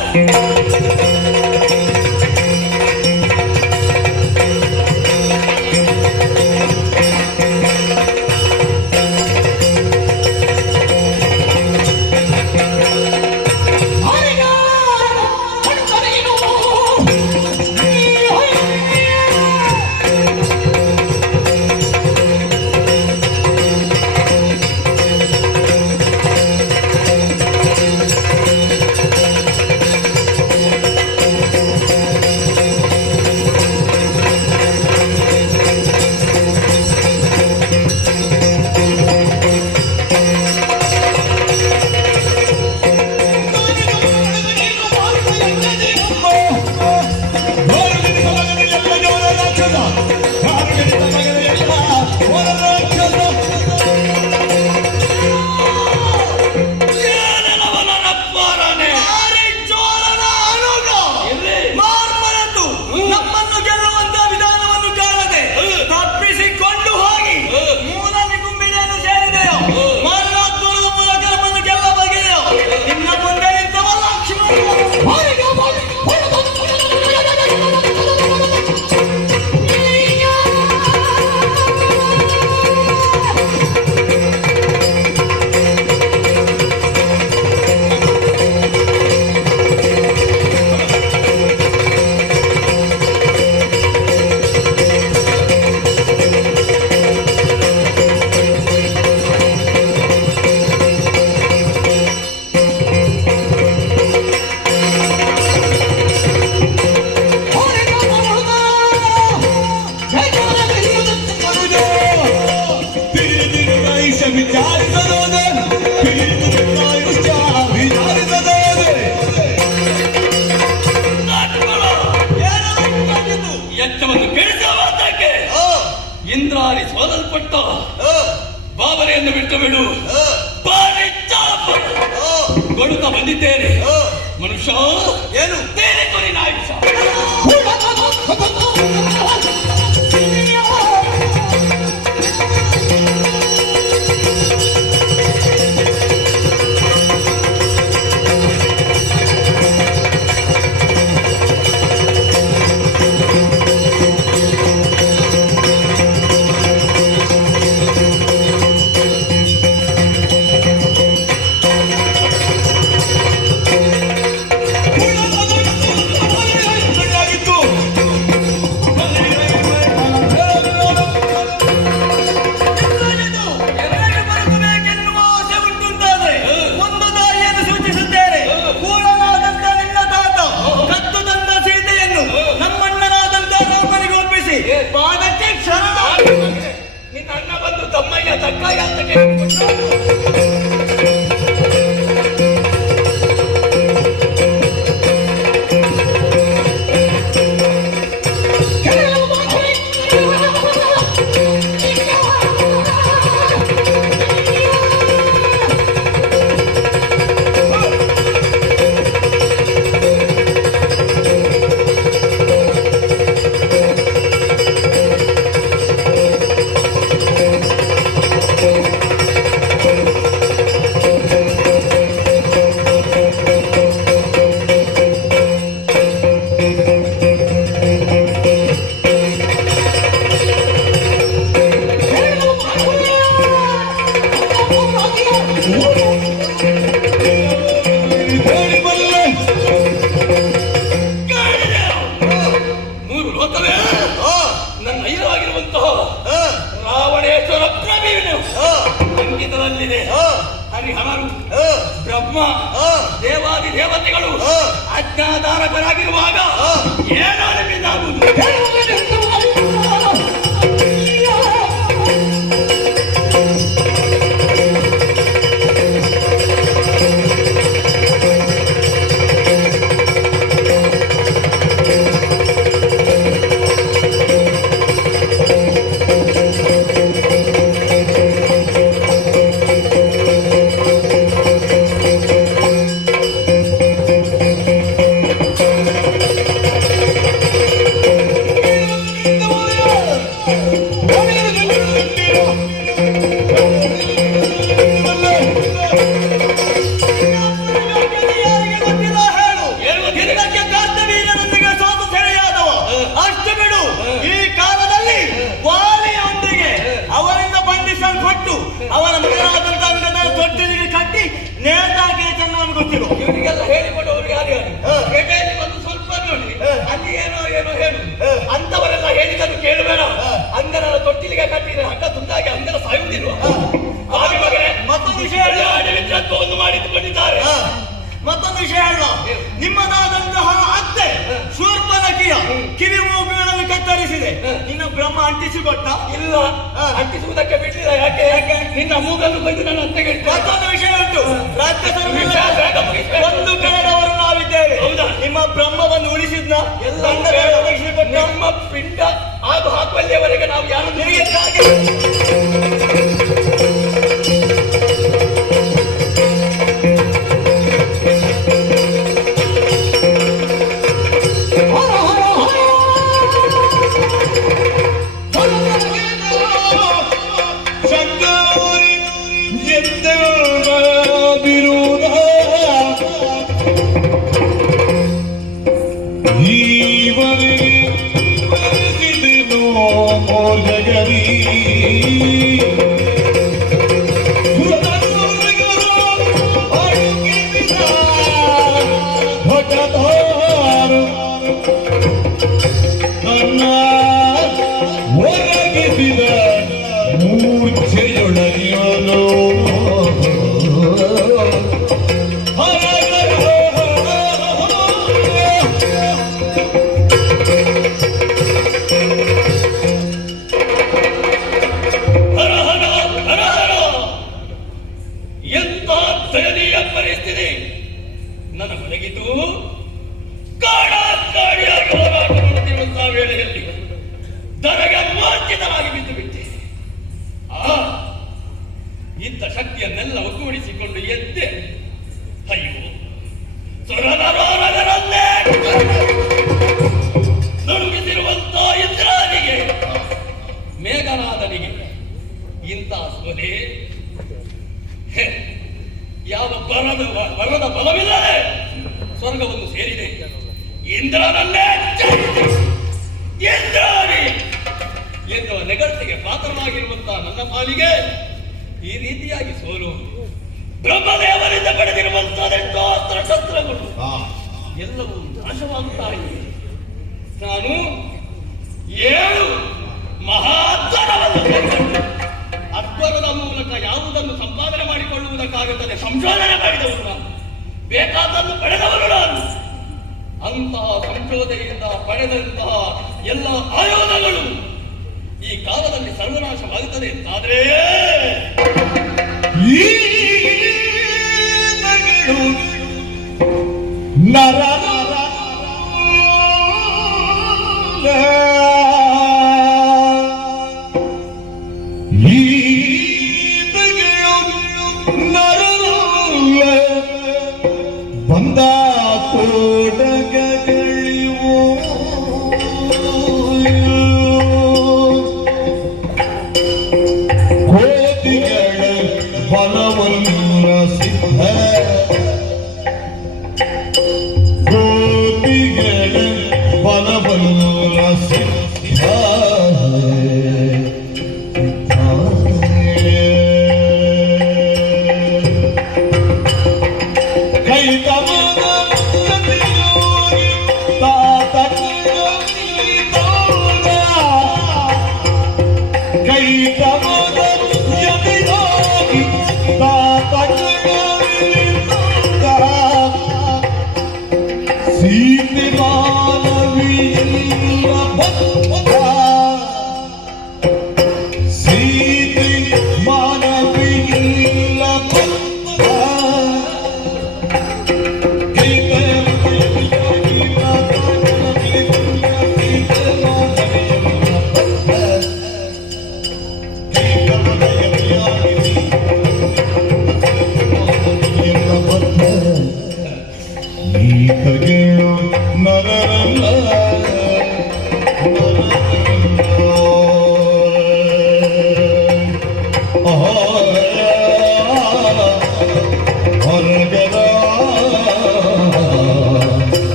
ಇಂದ್ರಾರಿ ಸೋಲಲ್ಪಟ್ಟ ಬಾಬರೆಯನ್ನು ಬಿಟ್ಟು ಬಿಡು. ಕೊಡುತ್ತಾ ಬಂದಿದ್ದೇನೆ ಮನುಷ್ಯ. ಏನು ಬೇರೆ ಕೊರಿನ ಆಯುಷ ನಿನ್ನ ಅಣ್ಣ ಬಂದು ತಮ್ಮಯ್ಯ ತಕ್ಕಯ್ಯ ಅಂತ ಕೇಳಿಬಿಟ್ಟು ಇದರಲ್ಲಿದೆ. ಹರಿಹರರು, ಬ್ರಹ್ಮ, ದೇವಾದಿ ದೇವತೆಗಳು ಅಜ್ಞಾಧಾರಕರಾಗಿರುವಾಗ ಏನೋ ನಿಮ್ಮಿಂದಾಗುವುದು. ಅವರ ಮಗನಾದಂತ ತೊಟ್ಟಿಲಿಗೆ ಕಟ್ಟಿ ನೇತಾಕಿನ ಚೆನ್ನಾಗಿ ಗೊತ್ತಿರು. ಇವರಿಗೆಲ್ಲ ಹೇಳಿಕೊಂಡು ಅವರಿಗೆ ಹಾಗೆ ಪೇಟೆಯಲ್ಲಿ ಬಂದು ಸ್ವಲ್ಪ ನೋಡಿ ಅಲ್ಲಿ ಏನೋ ಏನೋ ಹೇಳು ಅಂತವರೆಲ್ಲ ಹೇಳಿದರು ಕೇಳಬೇಡ. ಅಂಗನ ತೊಟ್ಟಿಲಿಗೆ ಕಟ್ಟಿದ್ರೆ ಹಗ್ಗ ತುಂಡಾಗಿ ಅಂಗನ ಸಾಯುವುದಿಲ್ವ? ಮತ್ತೊಂದು ವಿಷಯ ವಿದ್ರತ್ವವನ್ನು ಮಾಡಿಟ್ಟುಕೊಂಡಿದ್ದಾರೆ. ಮತ್ತೊಂದು ವಿಷಯ ಅಲ್ಲ, ನಿಮ್ಮದಾದಂತಹ ಅತ್ತೆ ಶೂರ್ಪನಖಿಯ ಕಿವಿ ಮೂಗುಗಳನ್ನು ಕತ್ತರಿಸಿದೆ. ನಿನ್ನ ಬ್ರಹ್ಮ ಅಂಟಿಸಿಕೊಟ್ಟ? ಇಲ್ಲ, ಅಂಟಿಸುವುದಕ್ಕೆ ಬಿಟ್ಟಿಲ್ಲ. ಯಾಕೆ? ನಿನ್ನ ಮೂಗನ್ನು ಬೈದು ನನ್ನ ಅತ್ತೆಗೆ. ಮತ್ತೊಂದು ವಿಷಯ ಉಂಟು, ಒಂದು ಕಳೆದವರು ನಾವಿದ್ದೇವೆ. ನಿಮ್ಮ ಬ್ರಹ್ಮವನ್ನು ಉಳಿಸಿದ್ನ? ಎಲ್ಲ ನಮ್ಮ ಪಿಂಡ ಹಾಗೂ ಹಾಕುವಲ್ಲಿಯವರೆಗೆ ನಾವು ಯಾರು ನಿನಗೆ ಪರಿಸ್ಥಿತಿ ನನ್ನ ಮನೆಗಿದ್ದು ಕಾಡಿಯಾಗಿ ಹೋರಾಟ ಮಾಡುತ್ತಿರುವಂತಹ ವೇಳೆಯಲ್ಲಿ ನನಗೆ ವಂಚಿತವಾಗಿ ಬಿದ್ದು ಬಿಟ್ಟೆ. ಇದ್ದ ಶಕ್ತಿಯನ್ನೆಲ್ಲ ಒಗ್ಗೂಡಿಸಿಕೊಂಡು ಎದ್ದೆ. ಅಯ್ಯೋ, ಸುರನರನ್ನೇ ನುಣುಗಿಸಿರುವಂತಹ ಇಂದ್ರಾನಿಗೆ, ಮೇಘನಾದನಿಗೆ ಇಂತಹ ಸೋಲೆ ಯಾವ ಬರದ ಬಲವಿಲ್ಲದೆ ಸ್ವರ್ಗವನ್ನು ಸೇರಿದೆ. ಇಂದ್ರನನ್ನೇ ಇಂದ್ರಾಣಿ ಎನ್ನುವ ನೆಗಳ್ತಿಗೆ ಪಾತ್ರವಾಗಿರುವಂತಹ ನನ್ನ ಪಾಲಿಗೆ ಈ ರೀತಿಯಾಗಿ ಸೋಲು. ಬ್ರಹ್ಮದೇವರಿಂದ ಪಡೆದಿರುವಂತಹ ಅಸ್ತ್ರಶಸ್ತ್ರಗಳು ಎಲ್ಲವೂ ನಾಶವಾಗುತ್ತಾ ಇವೆ. ನಾನು 7 ಮಹಾಧ್ವರವನ್ನು ಕೈಗೊಂಡು ಅಧ್ವರದ ಮೂಲಕ ಯಾವುದನ್ನು ಸಂಪಾದನೆ ಮಾಡಿಕೊಳ್ಳುವುದಕ್ಕಾಗುತ್ತದೆ ಸಂಶೋಧನೆ ಮಾಡಿದವರು ನಾನು, ಬೇಕಾದನ್ನು ಪಡೆದವರು ನಾನು. ಅಂತಹ ಸಂಶೋಧನೆಯಿಂದ ಪಡೆದಂತಹ ಎಲ್ಲ ಆಯೋಧಗಳು ಈ ಕಾಲದಲ್ಲಿ ಸರ್ವನಾಶವಾಗುತ್ತದೆ ಅಂತಾದ್ರೆ ನರ ಬಂದ ಕೋಟಗಳಿವು ಕೋಟಿಗಳ ಬಲವನ್ನು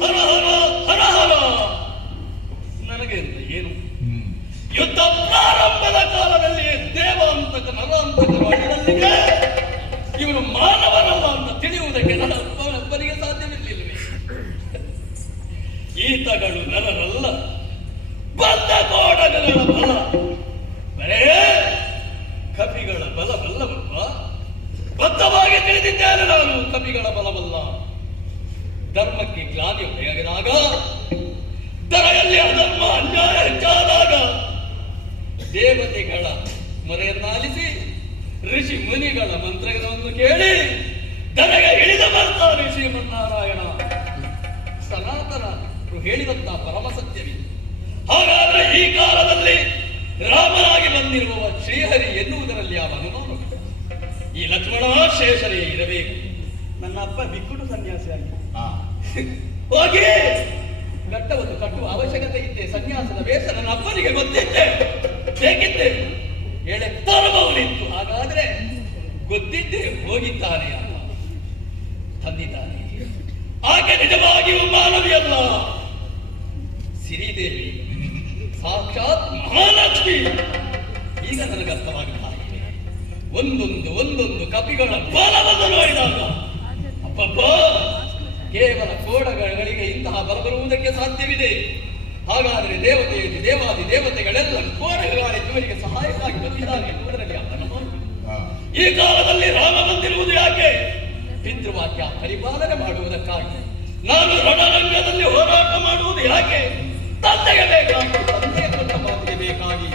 ಹರ ಹರ ಹರ ಹರ. ನನಗೆ ಅಂತ ಏನು ಯುದ್ಧ ಪ್ರಾರಂಭದ ಕಾಲದಲ್ಲಿ ದೇವಾಂತಕ ನರಾಂತಕ ಮಾಡಿದಲ್ಲಿಗೆ ಇವನು ಮಾನವನಲ್ಲ ಅಂತ ತಿಳಿಯುವುದಕ್ಕೆ ನನ್ನೊಬ್ಬನಿಗೆ ಸಾಧ್ಯವಿರಲಿಲ್ಲವೇ? ಈತಗಳು ನರರಲ್ಲ, ಬದ್ಧ ಕೋಡಗಳ ಬಲ, ಬರೇ ಕಪಿಗಳ ಬಲವಲ್ಲವಲ್ಲ. ಬದ್ಧವಾಗಿ ತಿಳಿದಿದ್ದೇನೆ ನಾನು, ಕಪಿಗಳ ಬಲವಲ್ಲ. ಧರ್ಮಕ್ಕೆ ಗ್ಲಾನಿ ಒಡೆಯಾಗಿದಾಗ, ದರೆಯಲ್ಲಿ ಅಧರ್ಮ ಅನ್ಯಾಯ ಹೆಚ್ಚಾದಾಗ ದೇವತೆಗಳ ಮೊರೆಯನ್ನಾಲಿಸಿ ಋಷಿ ಮುನಿಗಳ ಮಂತ್ರಗಳನ್ನು ಕೇಳಿ ದರೆಗೆ ಇಳಿದ ಬರ್ತಾನೆ ಶ್ರೀಮನ್ನಾರಾಯಣ. ಸನಾತನರು ಹೇಳಿದಂತ ಪರಮ ಸತ್ಯವಿದೆ. ಹಾಗಾದ್ರೆ ಈ ಕಾಲದಲ್ಲಿ ರಾಮನಾಗಿ ಬಂದಿರುವವ ಶ್ರೀಹರಿ ಎನ್ನುವುದರಲ್ಲಿ ಯಾವ ಅನುಮಾನ? ಈ ಲಕ್ಷ್ಮಣ ಶೇಷರೇ ಇರಬೇಕು. ನನ್ನ ಅಪ್ಪ ಬಿಕ್ಕುಡು ಸನ್ಯಾಸಿಯಾಗಿ ಹೋಗಿ ಘಟ್ಟವನ್ನು ಕಟ್ಟುವ ಅವಶ್ಯಕತೆ ಇದ್ದೆ. ಸನ್ಯಾಸದ ವೇಷ ನನ್ನ ಅಪ್ಪನಿಗೆ ಗೊತ್ತಿದ್ದೆ, ಹೇಗಿದ್ದೆ ಎಳೆತ್ತರಬಹುದಿತ್ತು. ಹಾಗಾದ್ರೆ ಗೊತ್ತಿದ್ದೆ ಹೋಗಿದ್ದಾನೆ ಅಲ್ಲ, ತಂದಿದ್ದಾನೆ. ಆಕೆ ನಿಜವಾಗಿಯೂ ಮಾನವಿಯಲ್ಲ, ಸಿರಿದೇವಿ, ಸಾಕ್ಷಾತ್ ಮಹಾಲಕ್ಷ್ಮಿ. ಈಗ ನನಗೆ ಅರ್ಥವಾಗುತ್ತಾ ಇದೆ. ಒಂದೊಂದು ಕಪಿಗಳ ಬಲವನ್ನು ನೋಡಿದಾಗ ಅಪ್ಪಪ್ಪ, ಕೇವಲ ಕೋಡಗಳಿಗೆ ಇಂತಹ ಬಲ ಬರುವುದಕ್ಕೆ ಸಾಧ್ಯವಿದೆ. ಹಾಗಾದರೆ ದೇವಾದಿ ದೇವತೆಗಳೆಲ್ಲ ಕೋಡಗಾಡಿ ಇವರಿಗೆ ಸಹಾಯಕ್ಕಾಗಿ ಬಂದಿದ್ದಾರೆ ಎನ್ನುವುದರಲ್ಲಿ ಅನುಮಾನ. ಈ ಕಾಲದಲ್ಲಿ ರಾಮ ಬಂದಿರುವುದು ಯಾಕೆ? ಪಿತೃವಾಕ್ಯ ಪರಿಪಾಲನೆ ಮಾಡುವುದಕ್ಕಾಗಿ. ನಾನು ರಣರಂಗದಲ್ಲಿ ಹೋರಾಟ ಮಾಡುವುದು ಯಾಕೆ? ತಂದೆಗೆ ಬೇಕಾಗಿ, ತಂದೆಯ ಕೊಟ್ಟ ಮಾತಿಗೆ ಬೇಕಾಗಿ.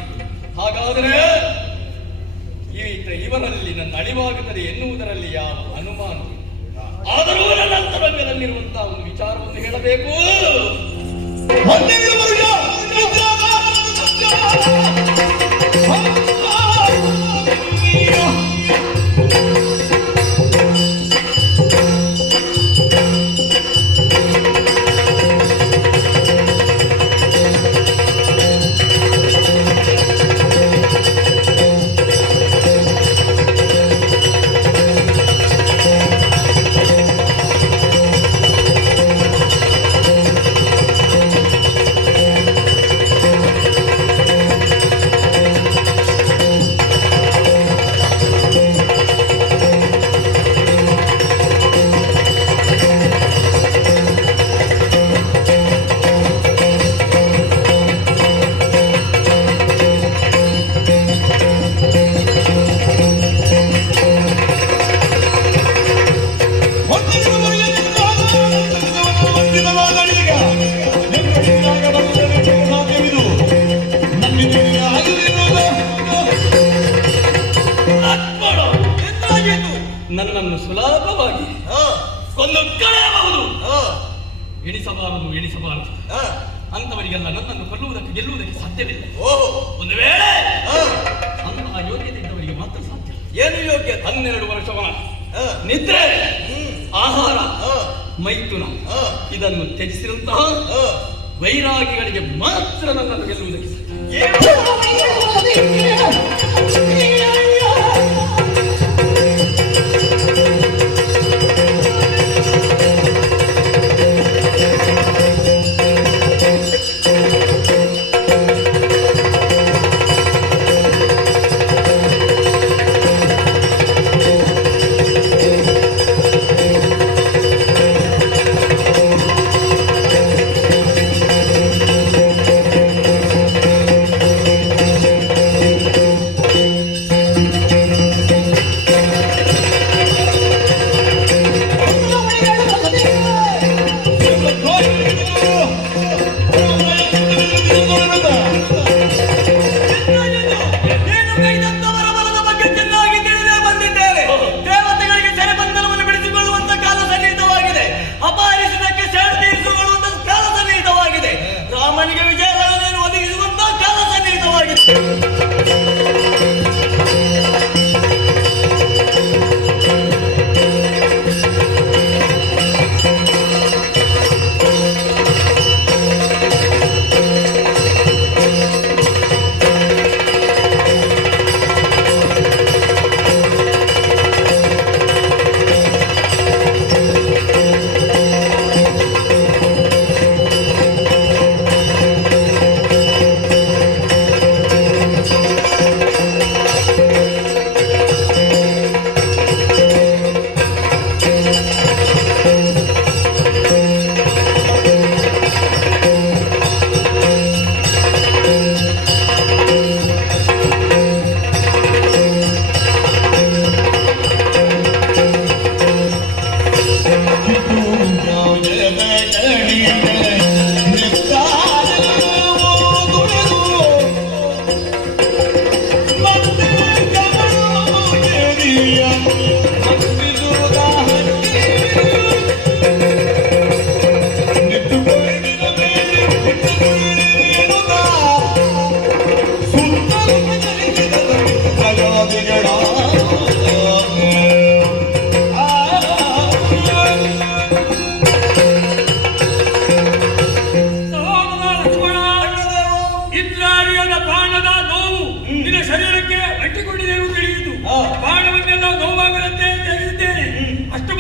ಹಾಗಾದರೆ ಇವರಲ್ಲಿ ನನ್ನ ಅಳಿವಾಗುತ್ತದೆ ಎನ್ನುವುದರಲ್ಲಿ ಯಾವ ಅನುಮಾನ? ಆದರೂ ನನ್ನ ಅಂತರಂಗದಲ್ಲಿರುವಂತಹ ಒಂದು ವಿಚಾರವನ್ನು ಹೇಳಬೇಕು. ನನ್ನನ್ನು ಸುಲಭವಾಗಿ ಕೊಂದು ಕಳೆಯಬಹುದು. ಎಣಿಸಬಾರದು ಅಂತವರಿಗೆಲ್ಲ ನನ್ನನ್ನು ಕೊಲ್ಲುವುದಕ್ಕೆ ಗೆಲ್ಲುವುದಕ್ಕೆ ಸಾಧ್ಯವಿಲ್ಲ. ಒಂದು ವೇಳೆ ಅಂತಹ ಯೋಗ್ಯತೆ ಇದ್ದವರಿಗೆ ಮಾತ್ರ ಸಾಧ್ಯ. ಏನು ಯೋಗ್ಯ? 12 ವರ್ಷಗಳ ನಿದ್ರೆ, ಆಹಾರ, ಮೈಥುನ ಇದನ್ನು ತ್ಯಜಿಸಿದಂತಹ ವೈರಾಗಿಗಳಿಗೆ ಮಾತ್ರ ನನ್ನನ್ನು ಗೆಲ್ಲುವುದಕ್ಕೆ ಸಾಧ್ಯ.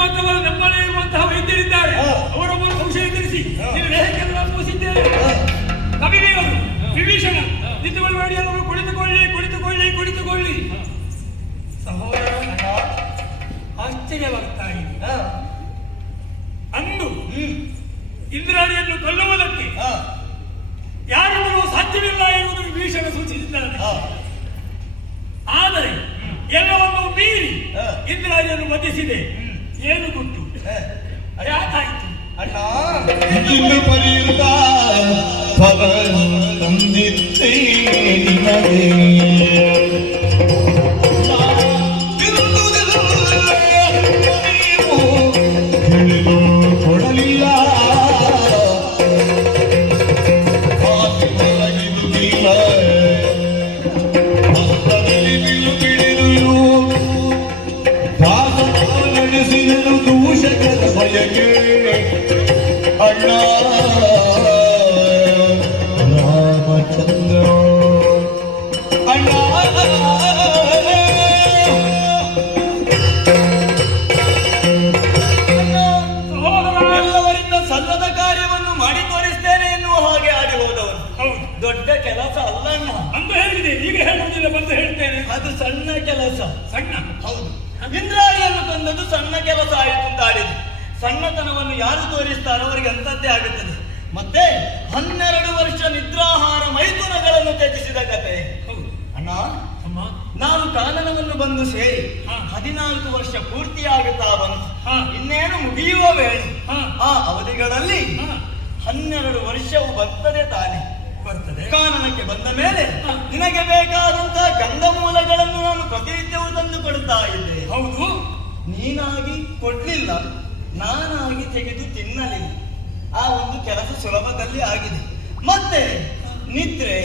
ಮಾತ್ರವಲ್ಲ ನಮ್ಮಲ್ಲೇ ಇರುವಂತಹ ವೈದ್ಯರಿದ್ದಾರೆ. ಅವರೊಬ್ಬರು ಔಷಧಿ ಧರಿಸಿ ನೀವು ದೇಹಕ್ಕೆಲ್ಲ ಅನುಭವಿಸಿದ್ದೇವೆ. ಕವಿದೇವರು ವಿಭೀಷಣ ನಿಂತುಕೊಳ್ಳಿ, ಅವರು ಕುಳಿತುಕೊಳ್ಳಿ ಕುಳಿತುಕೊಳ್ಳಿ ಕುಳಿತುಕೊಳ್ಳಿ. ಸಹೋದರ ಆಶ್ಚರ್ಯವಾಗ್ತಾ ಇದೆ. ಅಂದು ಇಂದ್ರಾಣಿಯನ್ನು ಕೊಲ್ಲುವುದಕ್ಕೆ ಯಾರಿಂದಲೂ ಸಾಧ್ಯವಿಲ್ಲ ಎನ್ನುವುದು ವಿಭೀಷಣ ಸೂಚಿಸಿದ್ದಾನೆ. ಆದರೆ ಎಲ್ಲವನ್ನು ಮೀರಿ ಇಂದ್ರಾಣಿಯನ್ನು ವಧಿಸಿದೆ. ಏನು ಗುಟ್ಟು ಯಾಕಾಯ್ತು? ಇಂದು ಪರ್ಯಂತ ಫಲ ತಂದಿದ್ದೇ ನಿನಗೆ. ತಿಳಿದು ಕೊಡಲಿಲ್ಲ ಮಲಗಿದುದಿಲ್ಲ ಹಸ್ತದಲ್ಲಿ ಬಿಲ್ಲು ಬಿಡಿದು ದಾಸ ನಡೆಸಿದನು ದೂಷಕರ ಭಯಕ್ಕೆ. ಅಣ್ಣ ರಾಮಚಂದ್ರ ಅಣ್ಣ ಎಲ್ಲವರಿಂದ ಸಲ್ಲದ ಕಾರ್ಯವನ್ನು ಮಾಡಿ ತೋರಿಸ್ತೇನೆ ಎನ್ನುವ ಹಾಗೆ ಆಡಿ ಹೋದವನು. ಹೌದು, ದೊಡ್ಡ ಕೆಲಸ ಅಲ್ಲಣ್ಣ. ಅಂದು ಹೇಳಿದೆ, ಈಗ ಹೇಳುವುದಿಲ್ಲ, ಬಂದು ಹೇಳ್ತೇನೆ. ಅದು ಸಣ್ಣ ಕೆಲಸ. ಸಣ್ಣ? ಹೌದು, ಇಂದ್ರಾಣಿಯನ್ನು ತಂದದ್ದು ಸಣ್ಣ ಕೆಲಸ ಆಯಿತು ಅಂತ ಆಡಿದ್ರು. ಸಣ್ಣತನವನ್ನು ಯಾರು ತೋರಿಸ್ತಾರೋ ಅವರಿಗೆ ಅಂತದ್ದೇ ಆಗುತ್ತದೆ. ಮತ್ತೆ 12 ವರ್ಷ ನಿದ್ರಾಹಾರ ಮೈಥುನಗಳನ್ನು ತ್ಯಜಿಸಿದ ಕತೆ. ಅಣ್ಣ, ನಾನು ಕಾನನವನ್ನು ಬಂದು ಸೇರಿ 14 ವರ್ಷ ಪೂರ್ತಿಯಾಗುತ್ತಾ ಬಂತು. ಇನ್ನೇನು ಮುಗಿಯುವ ವೇಳೆ. ಆ ಅವಧಿಗಳಲ್ಲಿ 12 ವರ್ಷವು ಬರ್ತದೆ ತಾನೆ. ಬರ್ತದೆ. ಕಾನನಕ್ಕೆ ಬಂದ ಮೇಲೆ ನಿನಗೆ ಬೇಕಾದಂತಹ ಗಂಧಮೂಲಗಳನ್ನು ನಾನು ಪ್ರತಿನಿತ್ಯವೂ ತಂದು ಕೊಡ್ತಾ ಇದ್ದೆ. ಹೌದು, ನೀನಾಗಿ ಕೊಡ್ಲಿಲ್ಲ, ನಾನಾಗಿ ತೆಗೆದು ತಿನ್ನಲಿಲ್ಲ. ಆ ಒಂದು ಕೆಲಸ ಸುಲಭದಲ್ಲಿ ಆಗಿದೆ. ಮತ್ತೆ ನಿದ್ರೆ,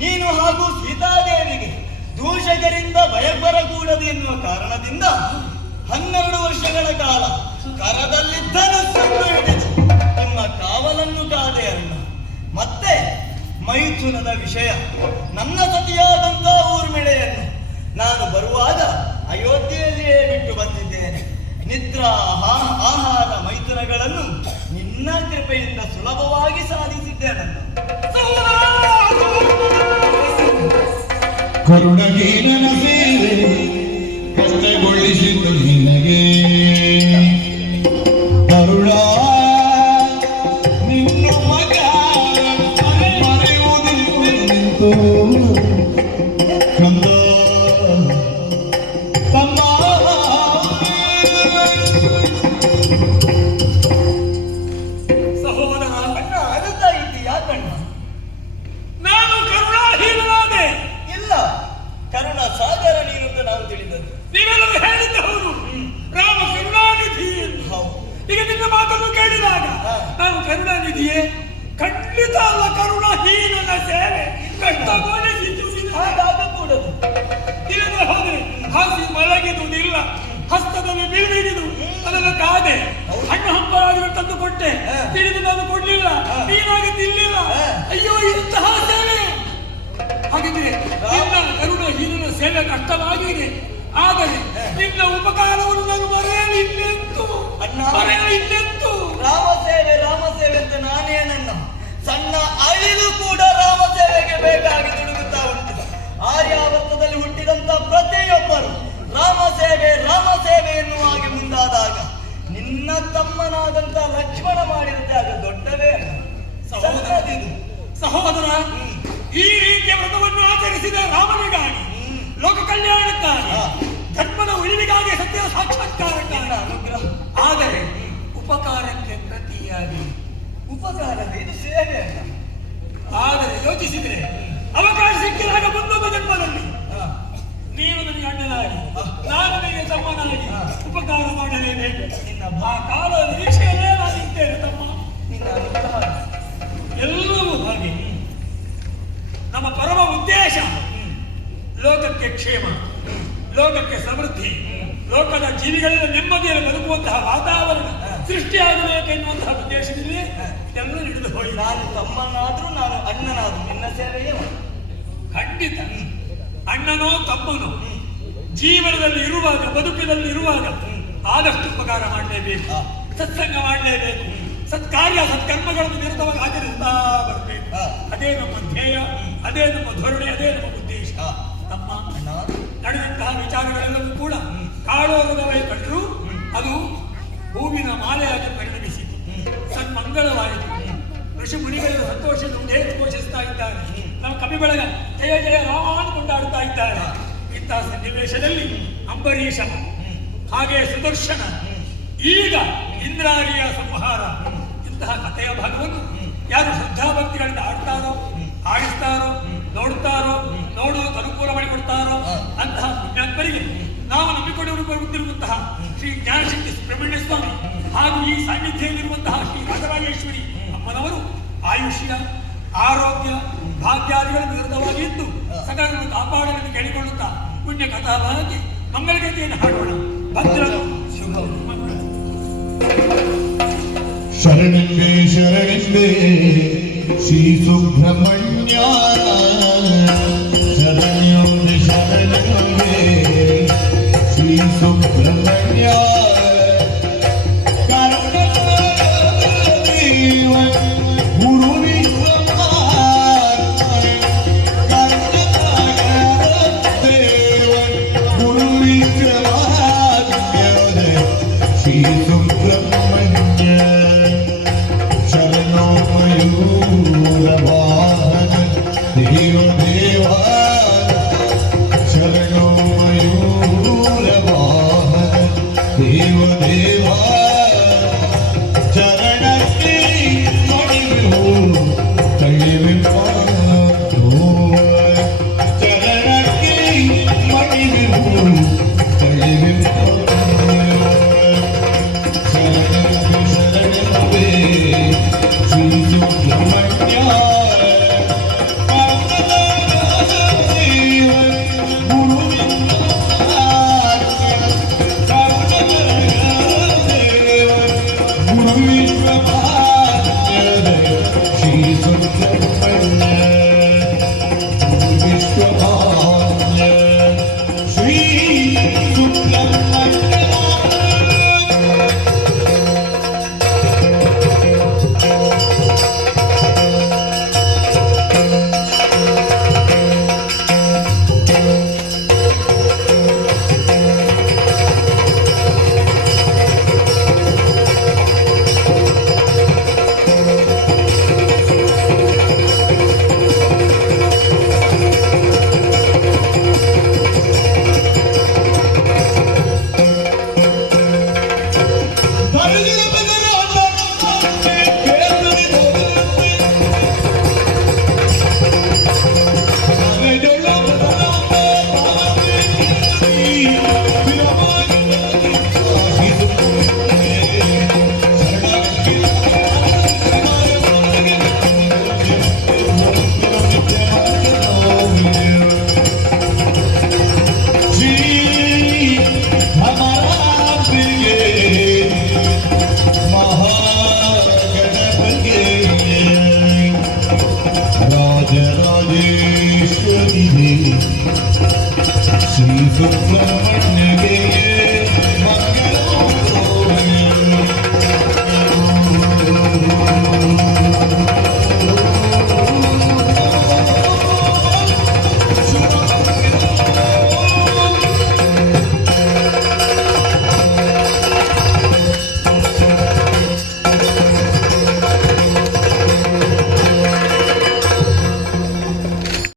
ನೀನು ಹಾಗೂ ಸೀತಾದೇವಿಗೆ ದೂಷಕರಿಂದ ಭಯ ಬರಕೂಡದು ಎನ್ನುವ ಕಾರಣದಿಂದ 12 ವರ್ಷಗಳ ಕಾಲ ಕರದಲ್ಲಿದ್ದನು ಸತ್ತು ಹಿಡಿದು ನಿಮ್ಮ ಕಾವಲನ್ನು ಕಾದೆ ಅಣ್ಣ. ಮತ್ತೆ ಮೈಥುನದ ವಿಷಯ, ನನ್ನ ಸತಿಯಾದಂತ ಊರ್ಮಿಳೆಯನ್ನು ನಾನು ಬರುವಾಗ ಅಯೋಧ್ಯೆಯಲ್ಲಿಯೇ ಬಿಟ್ಟು ಬಂದಿದ್ದೇನೆ. ನಿದ್ರಾ ಆಹಾರ ಮೈಥುನಗಳನ್ನು ನಿನ್ನ ಕೃಪೆಯಿಂದ ಸುಲಭವಾಗಿ ಸಾಧಿಸಿದ್ದೇನನ್ನು. ಕರುಣಗೀನನ ಸೇವೆ ಕಷ್ಟಗೊಳಿಸಿದ್ದು ನಿನಗೆ. ಕರುಣ ನಿನ್ನ ಮಗ ಮರೆಯುವುದಿತ್ತು ಕಂದ ತಮ್ಮ. ಸಹೋದರ, ಅಣ್ಣ ಅಳುತ್ತಾ ಇದ್ದೀಯಾ ಕಣ್ಣ? ನಾನು ಕರುಣಾಹೀನನಾದೆ. ಇಲ್ಲ, ಕರುಣ ಸಾಗರ ನೀನು ಅಂತ ನಾವು ತಿಳಿದದ್ದು. ನೀವೆಲ್ಲರೂ ಹೇಳಿದ್ದ ಹೌದು, ರಾಮ ಕರುಣಾನಿಧಿ ಎಂದು. ಹೌದು, ಈಗ ನಿನ್ನ ಮಾತನ್ನು ಕೇಳಿದಾಗ ನಾನು ಕರುಣಾನಿಧಿಯೇ? ಖಂಡಿತ ಅಲ್ಲ, ಕರುಣಾಹೀನನ ಸೇವೆ ಕಷ್ಟಗೊಳಿಸಿತು. ಹಾಗಾಗಕೂಡದು. ತಿಳಿದು ಹೋದರೆ ಹಾಸಿ ಮಲಗಿದುದಿಲ್ಲ, ಹಸ್ತದಲ್ಲಿ ಬೀಳಿದು ಅದನ್ನು ಕಾದೆ, ಹಣ್ಣು ಹಂಪರಾದಿಗಳು ತಂದು ಕೊಟ್ಟೆ, ತಿಳಿದು ನಾನು ಕೊಡ್ಲಿಲ್ಲ, ನೀನಾಗಿ ತಿನ್ಲಿಲ್ಲ. ಅಯ್ಯೋ, ಇಂತಹ ಸೇವೆ. ಹಾಗಿದ್ರೆ ನಿನ್ನ ಕರುಣಾಹೀನನ ಸೇವೆ ಕಷ್ಟವಾಗಿದೆ. ಆದರೆ ನಿನ್ನ ಉಪಕಾರವನ್ನು ನಾನು ಮರೆಯಲಿಲ್ಲೆಂತು ಅಣ್ಣ, ಮರೆಯಲಿಲ್ಲೆಂತು. ರಾಮ ಸೇವೆ ಅಂತ ನಾನೇನನ್ನ ಸಣ್ಣ ಅಳಿಲು ಕೂಡ ರಾಮ ಸೇವೆಗೆ ಬೇಕಾಗಿ ದುಡುಗುತ್ತಾ ಉಂಟು. ಆರ್ಯಾವರ್ತದಲ್ಲಿ ಹುಟ್ಟಿದಂತ ಪ್ರತಿಯೊಬ್ಬರು ರಾಮ ಸೇವೆ ಎನ್ನುವ ಹಾಗೆ ಮುಂದಾದಾಗ ನಿನ್ನ ತಮ್ಮನಾದಂತ ಲಕ್ಷ್ಮಣ ಮಾಡಿದ ತ್ಯಾಗ ದೊಡ್ಡವೇ ಅಲ್ಲ. ಸಹೋದರದಿದು. ಸಹೋದರ, ಈ ರೀತಿಯ ವ್ರತವನ್ನು ಆಚರಿಸಿದ ರಾಮನಿಗಾಗಿ, ಲೋಕ ಕಲ್ಯಾಣಕ್ಕಾಗಿ, ಧರ್ಮದ ಉಳಿವಿಗಾಗಿ, ಸತ್ಯದ ಸಾಕ್ಷಾತ್ಕಾರಕ್ಕಾಗಿ ಅನುಗ್ರಹ. ಆದರೆ ಉಪಕಾರಕ್ಕೆ ಪ್ರತಿಯಾಗಿ. ಉಪಕಾರವೇ ಇದು ಸೇವೆ ಅಲ್ಲ. ಆದರೆ ಯೋಚಿಸಿದ್ರೆ ಅವಕಾಶ ಸಿಕ್ಕಿದಾಗ ಮುಂದೊಂದು ಜನ್ಮದಲ್ಲಿ ನೀನು ನನಗೆ ಅಣ್ಣನಾಗಿ, ನಾನು ನಿನಗೆ ತಮ್ಮನಾಗಿ ಉಪಕಾರ ಮಾಡಲೇಬೇಕು. ನಿನ್ನ ಆ ಕಾಲ ನಿರೀಕ್ಷೆಯಲ್ಲೇ ನಾನಿದ್ದೇನೆ ತಮ್ಮ. ನಿನ್ನ ಅನುಗ್ರಹ. ಎಲ್ಲವೂ ಹಾಗೆ. ನಮ್ಮ ಪರಮ ಉದ್ದೇಶ ಲೋಕಕ್ಕೆ ಕ್ಷೇಮ, ಲೋಕಕ್ಕೆ ಸಮೃದ್ಧಿ, ಲೋಕದ ಜೀವಿಗಳೆಲ್ಲ ನೆಮ್ಮದಿಯಲ್ಲಿ ಬದುಕುವಂತಹ ವಾತಾವರಣ ಸೃಷ್ಟಿಯಾಗಬೇಕೆನ್ನುವಂತಹ ಉದ್ದೇಶದಲ್ಲಿ ಎಲ್ಲ ಹಿಡಿದು ಹೋಗಿ. ನಾನು ತಮ್ಮನಾದ್ರೂ ನಾನು ಅಣ್ಣನಾದ್ರೂ ನಿನ್ನ ಸೇವೆಯೇ ಮಾಡು. ಖಂಡಿತ. ಅಣ್ಣನೋ ತಮ್ಮನೋ ಜೀವನದಲ್ಲಿ ಇರುವಾಗ, ಬದುಕಿನಲ್ಲಿ ಇರುವಾಗ ಆದಷ್ಟು ಉಪಕಾರ ಮಾಡಲೇಬೇಕು, ಸತ್ಸಂಗ ಮಾಡಲೇಬೇಕು, ಸತ್ಕಾರ್ಯ ಸತ್ಕರ್ಮಗಳನ್ನು ನಿರತವಾಗಿ ಆಚರಿಸ್ತಾ ಬರಬೇಕು. ಅದೇ ನಮ್ಮ ಧ್ಯೇಯ, ಅದೇ ನಮ್ಮ ಧೋರಣೆ, ಅದೇ ನಮ್ಮ ಉದ್ದೇಶ. ನಮ್ಮ ನಡೆದಂತಹ ವಿಚಾರಗಳೆಲ್ಲವೂ ಕೂಡ ಕಾಡೋರದವೇ ಕಂಡರೂ ಅದು ಹೂವಿನ ಮಾಲೆಯಾಗಿ ಪರಿಣಮಿಸಿತು, ಸನ್ಮಂಗಳವಾಯಿತು. ಋಷಿ ಮುನಿಗಳ ಸಂತೋಷದಿಂದ ಘೋಷಿಸ್ತಾ ಇದ್ದಾರೆ, ನಮ್ಮ ಕವಿ ಬಳಗ ಜಯ ಜಯ ರಾಮ ಕೊಂಡಾಡುತ್ತಾ ಇದ್ದಾರೆ. ಇಂತಹ ಸನ್ನಿವೇಶದಲ್ಲಿ ಅಂಬರೀಷ, ಹಾಗೆ ಸುದರ್ಶನ, ಈಗ ಇಂದ್ರಾರಿಯ ಸಂಹಾರ, ಇಂತಹ ಕಥೆಯ ಭಾಗವನ್ನು ಯಾರು ಶ್ರದ್ಧಾಭಕ್ತಿಗಳಿಂದ ಆಡ್ತಾರೋ, ಆಡಿಸ್ತಾರೋ, ನೋಡುತ್ತಾರೋ, ನೋಡುವುದು ಅನುಕೂಲ ಮಾಡಿಕೊಡ್ತಾರೋ ಅಂತಹ ಪುಣ್ಯಾತ್ಮರಿಗೆ ನಾವು ನಂಬಿಕೊಂಡು ಬರುತ್ತಿರುವಂತಹ ಶ್ರೀ ಜ್ಞಾನಶಕ್ತಿ ಸುಬ್ರಹ್ಮಣ್ಯ ಸ್ವಾಮಿ ಹಾಗೂ ಈ ಸಾನ್ನಿಧ್ಯದಲ್ಲಿರುವಂತಹ ಶ್ರೀ ರಾಜರಾಜೇಶ್ವರಿ ಅಮ್ಮನವರು ಆಯುಷ್ಯ, ಆರೋಗ್ಯ, ಭಾಗ್ಯಾದಿಗಳ ವಿರುದ್ಧವಾಗಿ ಇದ್ದು ಸಕಲನ್ನು ಕಾಪಾಡಲು ಕೇಳಿಕೊಳ್ಳುತ್ತಾ ಪುಣ್ಯ ಕಥಾವಾಗಿ ಮಂಗಳಗತಿಯನ್ನು ಹಾಡೋಣ. ಭದ್ರನು ಶರಣಂಬೆ ಶರಣಂಬೆ ಶ್ರೀ ಸುಬ್ರಹ್ಮಣ್ಯ, ಶರಣಂಬೆ ಶರಣಂಬೆ ಶ್ರೀ ಸುಬ್ರಹ್ಮಣ್ಯ. ಗುರು ಶ್ರೀ ಸುಬ್ರಹ್ಮಣ್ಯ ಶರಣೋ ಮಯೂರ ವಾಹನ ದೇವ ದೇವ, ಶರಣೋ ಮಯೂರ ವಾಹನ ದೇವ ದೇವ. ಚರಣಕ್ಕೆ ಮಣಿವು ಕಳಿವೆಪ್ಪ, ಚರಣಕ್ಕೆ ಮಣಿವು ಕಳಿವೆಪ್ಪ. Raja Rajeshwari Devi Sri Subramanya.